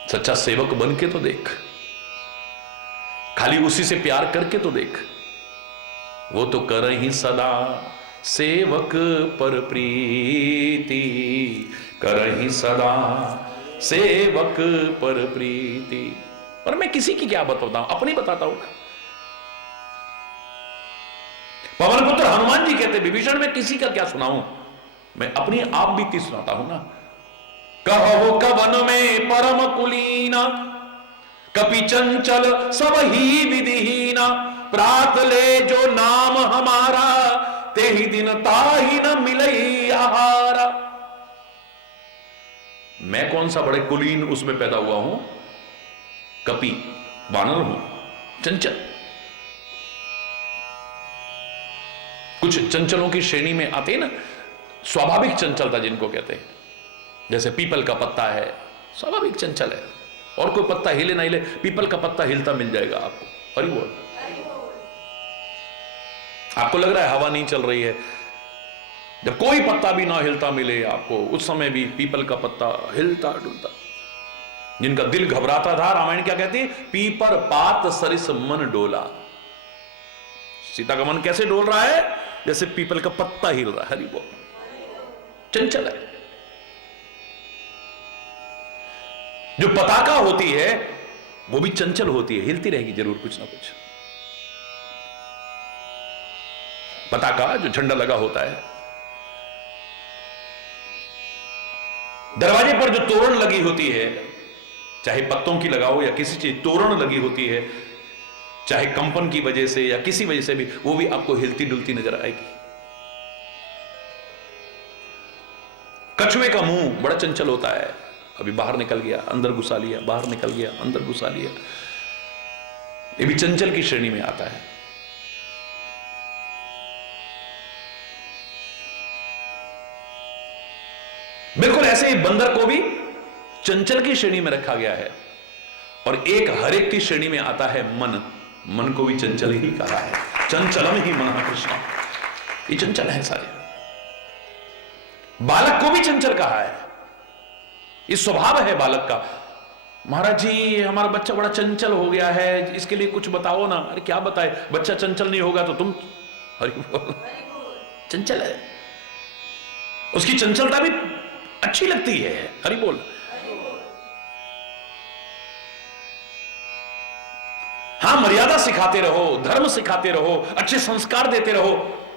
सच्चा सेवक बन के तो देख, खाली उसी से प्यार करके तो देख। वो तो कर ही सदा सेवक पर प्रीति, कर ही सदा सेवक पर प्रीति। और मैं किसी की क्या बताता हूं, अपनी बताता हूं। पवन पुत्र हनुमान जी कहते विभीषण मैं किसी का क्या सुनाऊं, मैं अपनी आप बीती सुनाता हूं ना। कहो कवन में परम कुलीना, कपि चंचल सब ही विधिहीना। प्रात ले जो नाम हमारा, ते ही दिन ताही न मिलई आहारा। मैं कौन सा बड़े कुलीन उसमें पैदा हुआ हूं, कपि वानर हूं, चंचल। कुछ चंचलों की श्रेणी में आते हैं ना, स्वाभाविक चंचलता जिनको कहते हैं। जैसे पीपल का पत्ता है, स्वाभाविक चंचल है, और कोई पत्ता हिले ना हिले, पीपल का पत्ता हिलता मिल जाएगा आपको। हरि बोल। आपको लग रहा है हवा नहीं चल रही है, जब कोई पत्ता भी ना हिलता मिले आपको, उस समय भी पीपल का पत्ता हिलता डुलता। जिनका दिल घबराता था, रामायण क्या कहती है, पीपर पात सरिस मन डोला। सीता का मन कैसे डोल रहा है, जैसे पीपल का पत्ता हिल रहा है। हरि बोल। चंचल है। जो पताका होती है वो भी चंचल होती है, हिलती रहेगी जरूर कुछ ना कुछ। पताका जो झंडा लगा होता है, दरवाजे पर जो तोरण लगी होती है, चाहे पत्तों की लगाओ या किसी चीज, तोरण लगी होती है, चाहे कंपन की वजह से या किसी वजह से भी, वो भी आपको हिलती डुलती नजर आएगी। कछुए का मुंह बड़ा चंचल होता है, अभी बाहर निकल गया, अंदर घुसा लिया, बाहर निकल गया, अंदर घुसा लिया। ये भी चंचल की श्रेणी में आता है। बिल्कुल ऐसे ही बंदर को भी चंचल की श्रेणी में रखा गया है। और एक हर एक की श्रेणी में आता है मन। मन को भी चंचल ही कहा है, चंचलम ही मन कृष्ण। ये चंचल है सारे। बालक को भी चंचल कहा है, ये स्वभाव है बालक का। महाराज जी हमारा बच्चा बड़ा चंचल हो गया है, इसके लिए कुछ बताओ ना। अरे क्या बताए, बच्चा चंचल नहीं होगा तो तुम। हरि बोल। चंचल है, उसकी चंचलता भी अच्छी लगती है। हरि बोल। हां, मर्यादा सिखाते रहो, धर्म सिखाते रहो, अच्छे संस्कार देते रहो,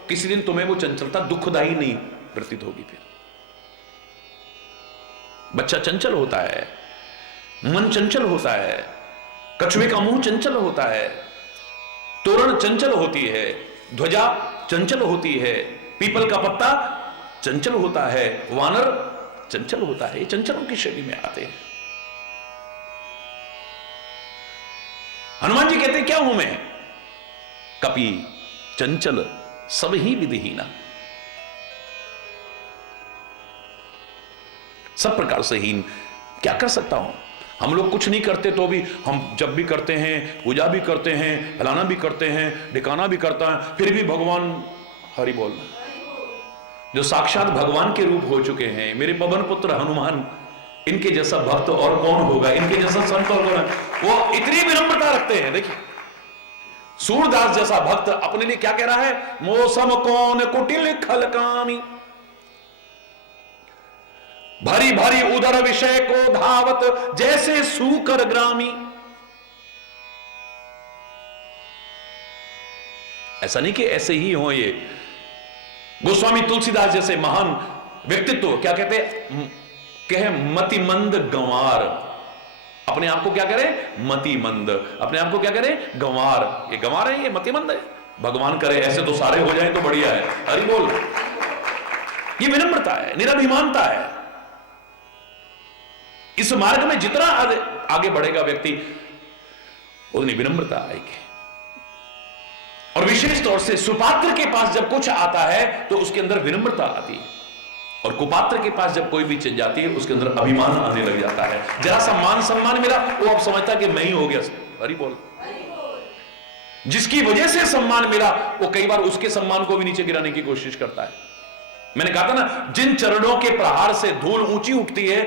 किसी दिन तुम्हें वो चंचलता दुखदाई नहीं प्रतीत होगी। फिर बच्चा चंचल होता है, मन चंचल होता है, कछुए का मुंह चंचल होता है, तोरण चंचल होती है, ध्वजा चंचल होती है, पीपल का पत्ता चंचल होता है, वानर चंचल होता है। ये चंचलों की श्रेणी में आते हैं। हनुमान जी कहते हैं क्या हूं मैं, कपि चंचल सब ही विधिहीना। सब प्रकार से हीन। क्या कर सकता हूं, हम लोग कुछ नहीं करते तो भी, हम जब भी करते हैं, पूजा भी करते हैं, फलाना भी करते हैं, ढिकाना भी करता है, फिर भी भगवान। हरि बोल। जो साक्षात भगवान के रूप हो चुके हैं, मेरे पवन पुत्र हनुमान, इनके जैसा भक्त और कौन होगा, इनके जैसा संत और कौन। वो इतनी विनम्रता रखते हैं। देखिए सूरदास जैसा भक्त अपने लिए क्या कह रहा है, मौसम कौन कुटिल खलकामी, भरी भरी उदर विषय को धावत, जैसे सूकर ग्रामी। ऐसा नहीं कि ऐसे ही हो ये। गोस्वामी तुलसीदास जैसे महान व्यक्तित्व क्या कहते कहे, मतिमंद गंवार। अपने आप को क्या करे, मतिमंद। अपने आप को क्या करे, गंवार। ये गंवार है, ये मतिमंद है। भगवान करे ऐसे तो सारे हो जाएं तो बढ़िया है। हरि बोल। ये विनम्रता है, निराभिमानता है। इस मार्ग में जितना आगे बढ़ेगा व्यक्ति, उतनी विनम्रता आएगी। और विशेष तौर से सुपात्र के पास जब कुछ आता है तो उसके अंदर विनम्रता आती है, और कुपात्र के पास जब कोई भी चीज जाती है उसके अंदर अभिमान आने लग जाता है। जरा सा मान सम्मान मिला, वो अब समझता कि मैं ही हो गया। हरि बोल। जिसकी वजह से सम्मान मिला वो कई बार उसके सम्मान को भी नीचे गिराने की कोशिश करता है। मैंने कहा था ना, जिन चरणों के प्रहार से धूल ऊंची उठती है,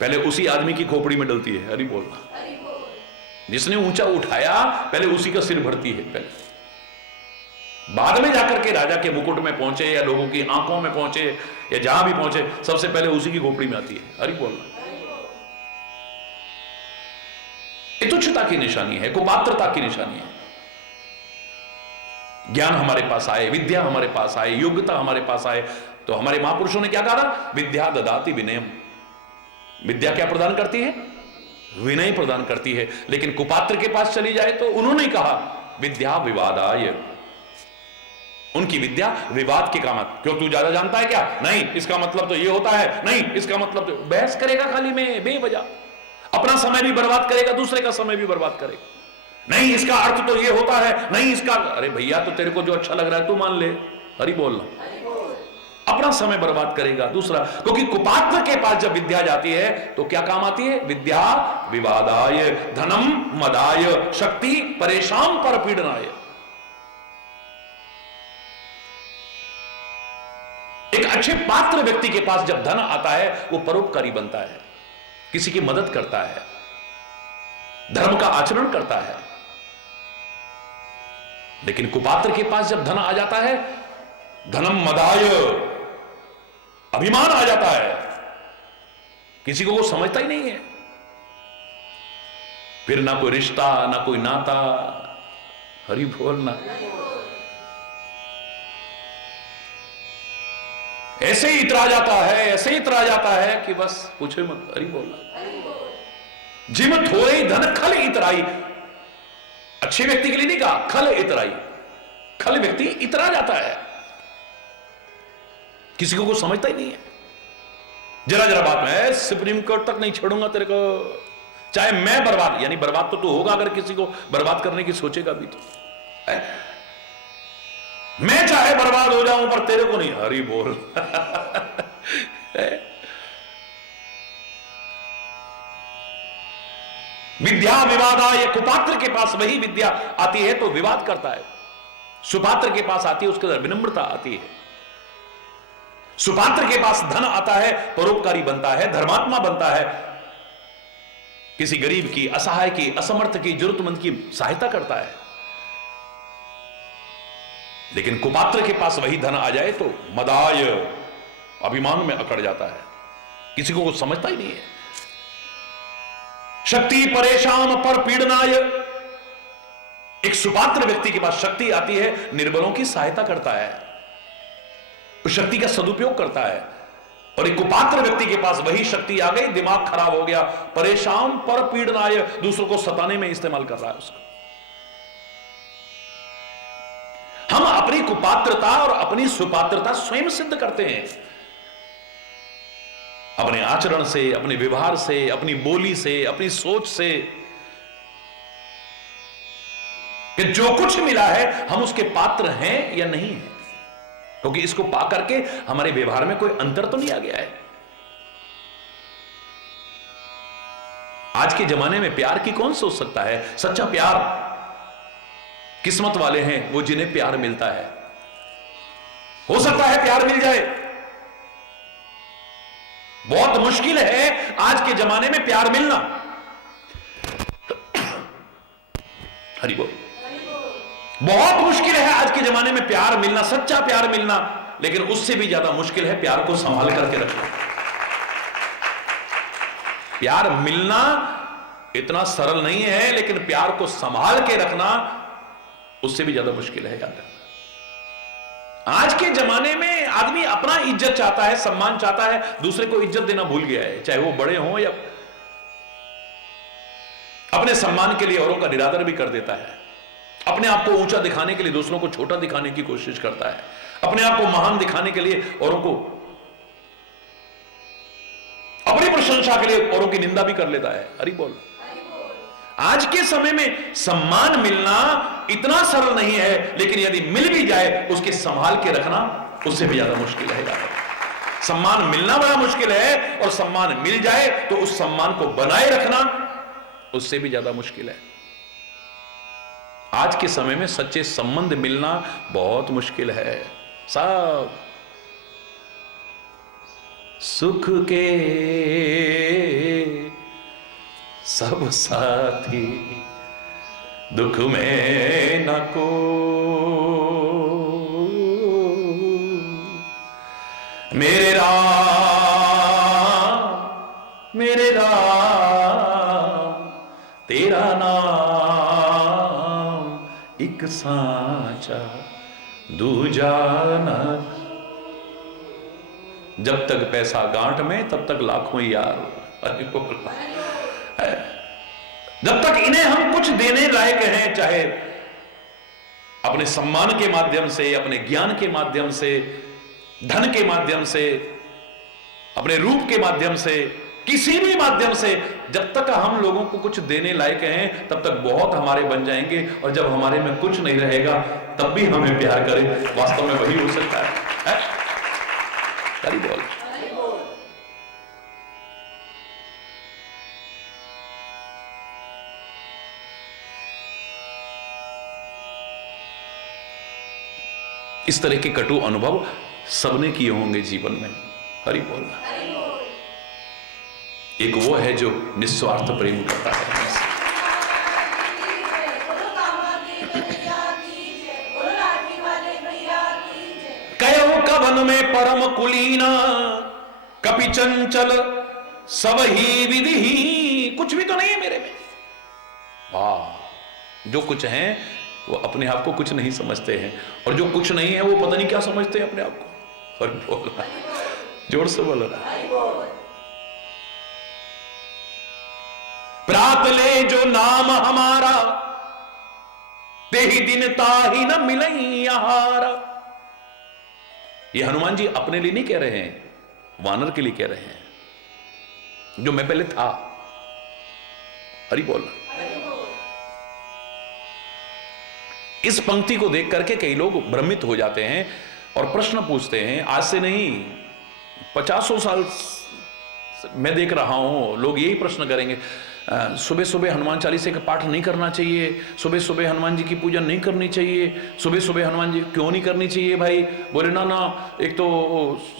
पहले उसी आदमी की खोपड़ी में डलती है। हरि बोल। जिसने ऊंचा उठाया पहले उसी का सिर भरती है। पहले बाद में जाकर के राजा के मुकुट में पहुंचे या लोगों की आंखों में पहुंचे या जहां भी पहुंचे, सबसे पहले उसी की खोपड़ी में आती है। हरि बोल। ये तुच्छता की निशानी है, कुपात्रता की निशानी है। ज्ञान हमारे पास आए, विद्या हमारे पास आए, योग्यता हमारे पास आए, तो हमारे महापुरुषों ने क्या कहा, विद्या ददाति विनयम। विद्या क्या प्रदान करती है, विनय प्रदान करती है। लेकिन कुपात्र के पास चली जाए तो उन्होंने कहा विद्या विवादाय। उनकी विद्या विवाद के काम। क्यों, तू ज्यादा जानता है क्या, नहीं इसका मतलब तो ये होता है, नहीं इसका मतलब तो, बहस करेगा खाली में बेवजह। अपना समय भी बर्बाद करेगा, दूसरे का समय भी बर्बाद करेगा। नहीं इसका अर्थ तो ये होता है, नहीं इसका, अरे भैया तो तेरे को जो अच्छा लग रहा है तू मान ले। हरि बोलना। अपना समय बर्बाद करेगा दूसरा। क्योंकि कुपात्र के पास जब विद्या जाती है तो क्या काम आती है, विद्या विवादाय, धनम मदाय, शक्ति परेशान पर पीड़नाय। एक अच्छे पात्र व्यक्ति के पास जब धन आता है वो परोपकारी बनता है, किसी की मदद करता है, धर्म का आचरण करता है। लेकिन कुपात्र के पास जब धन आ जाता है, धनम मदाय, अभिमान आ जाता है, किसी को वो समझता ही नहीं है। फिर ना कोई रिश्ता ना कोई नाता। हरि बोलना। ऐसे ही इतरा जाता है, ऐसे ही इतरा जाता है कि बस पूछे मत। हरि बोलना। जिम थोड़े धन खल इतराई। अच्छे व्यक्ति के लिए नहीं कहा खल इतराई। खल व्यक्ति इतरा जाता है, किसी को समझता ही नहीं है। जरा जरा बात में सुप्रीम कोर्ट तक नहीं छोड़ूंगा तेरे को, चाहे मैं बर्बाद, यानी बर्बाद तो तू होगा अगर किसी को बर्बाद करने की सोचेगा भी तो। मैं चाहे बर्बाद हो जाऊं पर तेरे को नहीं। हरि बोल। विद्या विवादा, ये कुपात्र के पास वही विद्या आती है तो विवाद करता है। सुपात्र के पास आती है उसके अंदर विनम्रता आती है। सुपात्र के पास धन आता है, परोपकारी बनता है, धर्मात्मा बनता है, किसी गरीब की, असहाय की, असमर्थ की, जरूरतमंद की सहायता करता है। लेकिन कुपात्र के पास वही धन आ जाए तो मदाय, अभिमान में अकड़ जाता है, किसी को कुछ समझता ही नहीं है। शक्ति परेशान पर पीड़नाय। एक सुपात्र व्यक्ति के पास शक्ति आती है, निर्बलों की सहायता करता है, उस शक्ति का सदुपयोग करता है। और एक कुपात्र व्यक्ति के पास वही शक्ति आ गई, दिमाग खराब हो गया, परेशान पर पीड़नाय, दूसरों को सताने में इस्तेमाल कर रहा है उसको। हम अपनी कुपात्रता और अपनी सुपात्रता स्वयं सिद्ध करते हैं, अपने आचरण से, अपने व्यवहार से, अपनी बोली से, अपनी सोच से, कि जो कुछ मिला है हम उसके पात्र हैं या नहीं है। क्योंकि इसको पा करके हमारे व्यवहार में कोई अंतर तो नहीं आ गया है। आज के जमाने में प्यार की कौन सोच सकता है। सच्चा प्यार किस्मत वाले हैं वो जिन्हें प्यार मिलता है। हो सकता है प्यार मिल जाए, बहुत मुश्किल है आज के जमाने में प्यार मिलना। हरि बोल। बहुत मुश्किल है आज के जमाने में प्यार मिलना, सच्चा प्यार मिलना। लेकिन उससे भी ज्यादा मुश्किल है प्यार को संभाल करके रखना। प्यार मिलना इतना सरल नहीं है, लेकिन प्यार को संभाल के रखना उससे भी ज्यादा मुश्किल है, याद रखना। आज के जमाने में आदमी अपना इज्जत चाहता है, सम्मान चाहता है, दूसरे को इज्जत देना भूल गया है, चाहे वो बड़े हों या अपने सम्मान के लिए औरों का निरादर भी कर देता है, अपने आप को ऊंचा दिखाने के लिए दूसरों को छोटा दिखाने की कोशिश करता है, अपने आप को महान दिखाने के लिए औरों को, अपनी प्रशंसा के लिए औरों की निंदा भी कर लेता है। हरि बोल। आज के समय में सम्मान मिलना इतना सरल नहीं है, लेकिन यदि मिल भी जाए उसके संभाल के रखना उससे भी ज्यादा मुश्किल है। सम्मान मिलना बड़ा मुश्किल है और सम्मान मिल जाए तो उस सम्मान को बनाए रखना उससे भी ज्यादा मुश्किल है। आज के समय में सच्चे संबंध मिलना बहुत मुश्किल है। सब सुख के सब साथी, दुख में न को, मेरे राम तेरा नाम एक सांचा दूजा न। जब तक पैसा गांठ में तब तक लाखों यार। जब तक इन्हें हम कुछ देने लायक हैं, चाहे अपने सम्मान के माध्यम से, अपने ज्ञान के माध्यम से, धन के माध्यम से, अपने रूप के माध्यम से, किसी भी माध्यम से, जब तक हम लोगों को कुछ देने लायक हैं तब तक बहुत हमारे बन जाएंगे, और जब हमारे में कुछ नहीं रहेगा तब भी हमें प्यार करें। वास्तव में वही हो सकता है? बोल। इस तरह के कटु अनुभव सबने किए होंगे जीवन में। हरि बोल। एक वो है जो निस्वार्थ प्रेम करता है। कयो कवन में परम कुलीना, कपि चंचल सब ही विधि ही। कुछ भी तो नहीं है मेरे में। वाह, जो कुछ है वो अपने आप को कुछ नहीं समझते हैं, और जो कुछ नहीं है वो पता नहीं क्या समझते हैं अपने आप को। और बोलना जोर से बोलो ना। प्रात ले जो नाम हमारा, तेही दिन ताही न मिलई आहारा। ये हनुमान जी अपने लिए नहीं कह रहे हैं, वानर के लिए कह रहे हैं, जो मैं पहले था। हरि बोलना। इस पंक्ति को देख करके कई लोग भ्रमित हो जाते हैं और प्रश्न पूछते हैं। आज से नहीं, 50 साल मैं देख रहा हूं, लोग यही प्रश्न करेंगे, सुबह सुबह हनुमान चालीसा का पाठ नहीं करना चाहिए, सुबह सुबह हनुमान जी की पूजा नहीं करनी चाहिए, सुबह सुबह हनुमान जी क्यों नहीं करनी चाहिए भाई? बोले ना ना, एक तो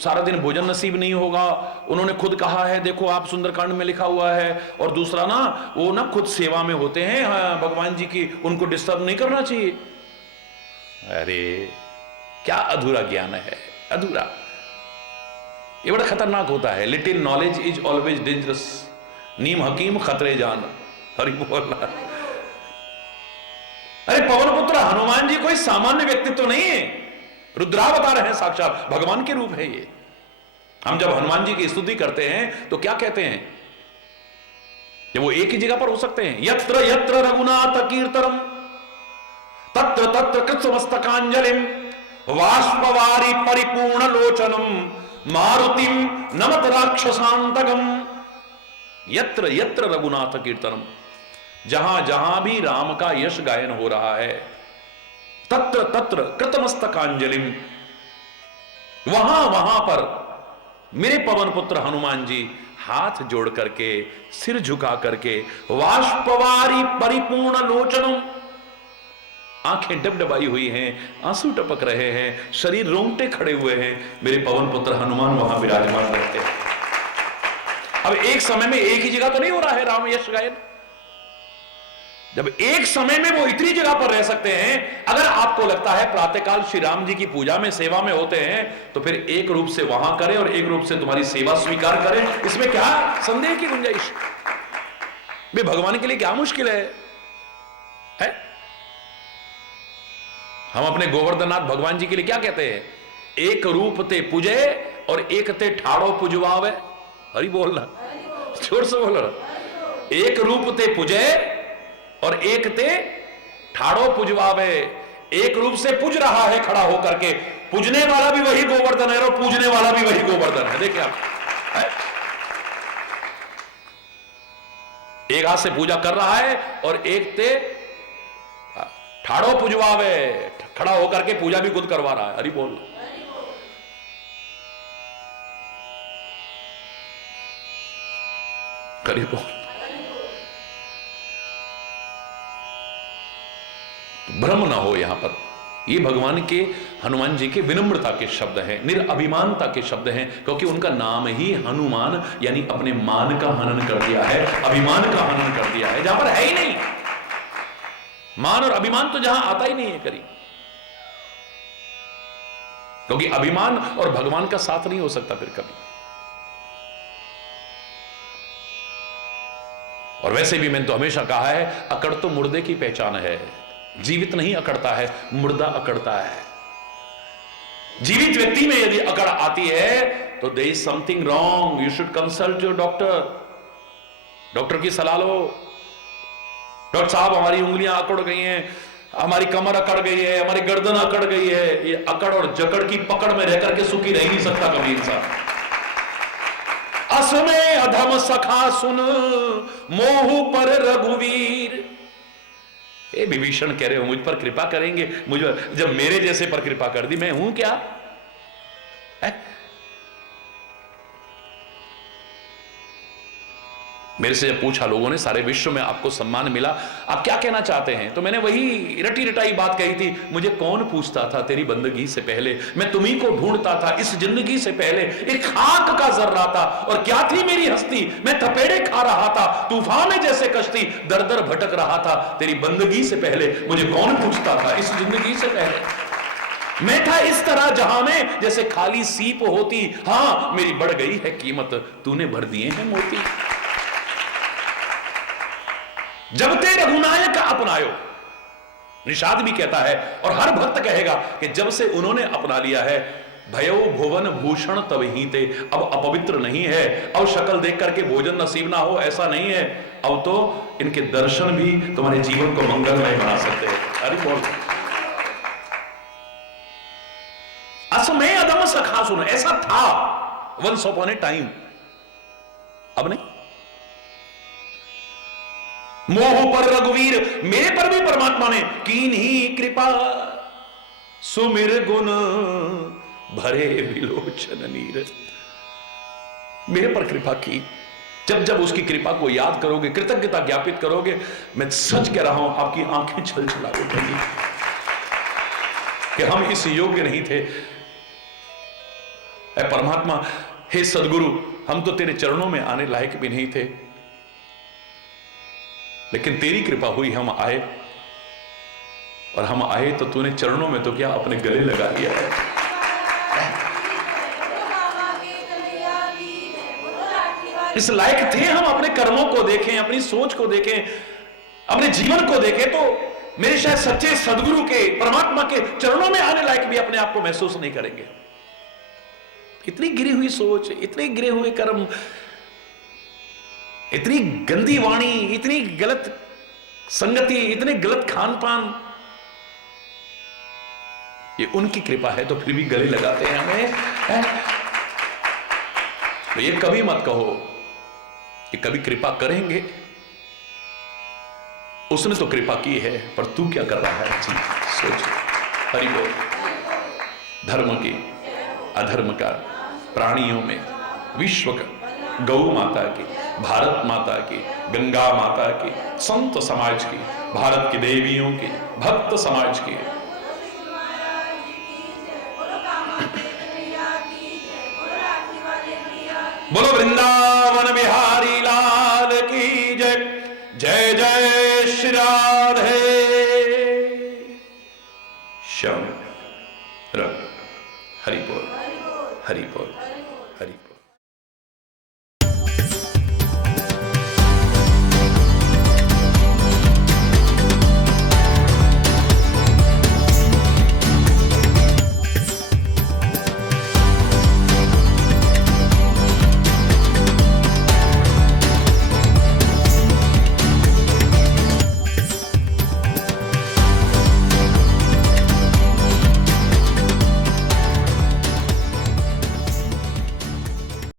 सारा दिन भोजन नसीब नहीं होगा, उन्होंने खुद कहा है, देखो आप सुंदरकांड में लिखा हुआ है, और दूसरा ना वो ना खुद सेवा में होते हैं भगवान जी की, उनको डिस्टर्ब नहीं करना चाहिए। अरे क्या अधूरा ज्ञान है, अधूरा। ये बड़ा खतरनाक होता है। Little knowledge is always dangerous, नीम हकीम खतरे जान। हरि बोल। अरे पवन पुत्र हनुमान जी कोई सामान्य व्यक्तित्व तो नहीं है, रुद्रावतार है, साक्षात भगवान के रूप है ये। हम जब हनुमान जी की स्तुति करते हैं तो क्या कहते हैं? जब वो एक ही जगह पर हो सकते हैं, यत्र यत्र रघुनाथ कीर्तनम तत्र तत्र कृत्समस्तकांजलिम वाष्पवारी परिपूर्ण लोचनम मारुतिम नमत राक्षसांतकम। यत्र यत्र रघुनाथ कीर्तनम, जहां जहां भी राम का यश गायन हो रहा है, तत्र तत्र कृतमस्तकांजलिम, वहां वहां पर मेरे पवन पुत्र हनुमान जी हाथ जोड़ करके, सिर झुका करके, वाष्पवारी परिपूर्ण लोचनम, आंखें डबडबाई हुई हैं, आंसू टपक रहे हैं, शरीर रोंगटे खड़े हुए हैं, मेरे पवन पुत्र हनुमान वहां विराजमान रहते हैं। अब एक समय में एक ही जगह तो नहीं हो रहा है राम यश गायन। जब एक समय में वो इतनी जगह पर रह सकते हैं, अगर आपको लगता है प्रातःकाल श्री राम जी की पूजा में, सेवा में होते हैं, तो फिर एक रूप से वहां करें और एक रूप से तुम्हारी सेवा स्वीकार करें। इसमें क्या संदेह की गुंजाइश? वे भगवान के लिए क्या मुश्किल है? हम अपने गोवर्धननाथ भगवान जी के लिए क्या कहते हैं? एक रूप ते पूजे और एक ते ठाड़ो पुजवावे। हरि बोलना, जोर से बोलो। एक रूप ते पूजे और एक ते ठाड़ो पुजवावे। एक रूप से पूज रहा है खड़ा होकर के, पूजने वाला भी वही गोवर्धन है और पूजने वाला भी वही गोवर्धन है। देखिए आप, एक हाथ से पूजा कर रहा है और एक ते ठाड़ो पुजवावे, खड़ा होकर के पूजा भी खुद करवा रहा है। हरि बोल। हरि बोल। भ्रम ना हो यहां पर। ये भगवान के, हनुमान जी के विनम्रता के शब्द हैं, निरअभिमानता के शब्द हैं, क्योंकि उनका नाम ही हनुमान, यानी अपने मान का हनन कर दिया है, अभिमान का हनन कर दिया है, जहां पर है ही नहीं। मान और अभिमान तो जहां आता ही नहीं है करीब, क्योंकि अभिमान और भगवान का साथ नहीं हो सकता फिर कभी। और वैसे भी मैंने तो हमेशा कहा है, अकड़ तो मुर्दे की पहचान है। जीवित नहीं अकड़ता है, मुर्दा अकड़ता है। जीवित व्यक्ति में यदि अकड़ आती है तो there is something wrong, you should consult your doctor. Doctor की सलाह लो। डॉक्टर साहब हमारी उंगलियां अकड़ गई हैं, हमारी कमर अकड़ गई है, हमारी गर्दन अकड़ गई है। ये अकड़ और जकड़ की पकड़ में रह करके सुखी रह नहीं सकता कभी इंसान। असमे अधम सखा सुन मोहु पर रघुवीर। ए विभीषण कह रहे हो मुझ पर कृपा करेंगे, मुझे जब मेरे जैसे पर कृपा कर दी, मैं हूं क्या है? मेरे से जब पूछा लोगों ने, सारे विश्व में आपको सम्मान मिला, आप क्या कहना चाहते हैं? तो मैंने वही रटी रटाई बात कही थी, मुझे कौन पूछता था तेरी बंदगी से पहले, मैं तुम्ही को ढूंढता था इस जिंदगी से पहले। एक खाक का जर्रा था और क्या थी मेरी हस्ती, मैं थपेड़े खा रहा था तूफान में जैसे कश्ती, दर दर भटक रहा था तेरी बंदगी से पहले। मुझे कौन पूछता था इस जिंदगी से पहले। मैं था इस तरह जहां में जैसे खाली सीप होती, हां मेरी बढ़ गई है कीमत, तूने भर दिए हैं मोती। जब ते रघुनायक अपनायो, निषाद भी कहता है और हर भक्त कहेगा कि जब से उन्होंने अपना लिया है, भयो भुवन भूषण तब ही ते, अब अपवित्र नहीं है। अब शक्ल देख करके भोजन नसीब ना हो ऐसा नहीं है, अब तो इनके दर्शन भी तुम्हारे जीवन को मंगलमय बना सकते हैं। अरे बोल। असमय अदम सखा सुन, ऐसा था वंस अपॉन ए टाइम, अब नहीं। मोह पर रघुवीर, मेरे पर भी परमात्मा ने कीन्ही कृपा, सुमिर गुण भरे विलोचन नीर। मेरे पर कृपा की, जब जब उसकी कृपा को याद करोगे, कृतज्ञता ज्ञापित करोगे, मैं सच कह रहा हूं आपकी आंखें छलछला उठेंगी कि हम इस योग्य नहीं थे। ऐ परमात्मा, हे सदगुरु, हम तो तेरे चरणों में आने लायक भी नहीं थे, लेकिन तेरी कृपा हुई, हम आए। और हम आए तो तूने चरणों में तो क्या अपने गले लगा लिया है। इस लायक थे हम अपने कर्मों को देखें, अपनी सोच को देखें, अपने जीवन को देखें, तो मेरे शायद सच्चे सदगुरु के, परमात्मा के चरणों में आने लायक भी अपने आप को महसूस नहीं करेंगे। इतनी गिरी हुई सोच, इतने गिरे हुए कर्म, इतनी गंदी वाणी, इतनी गलत संगति, इतने गलत खान पान, ये उनकी कृपा है तो फिर भी गले लगाते हैं हमें। तो ये कभी मत कहो कि कभी कृपा करेंगे, उसने तो कृपा की है, पर तू क्या कर रहा है? जी सोच। हरि बोल। धर्म की, अधर्म का, प्राणियों में, विश्व का, गौ माता की, भारत माता की, गंगा माता की, संत समाज की, भारत की देवियों की, भक्त समाज की, बोलो वृंदावन बिहारी लाल की जय। जय जय श्री राधे श्याम। हरि बोल, हरि बोल।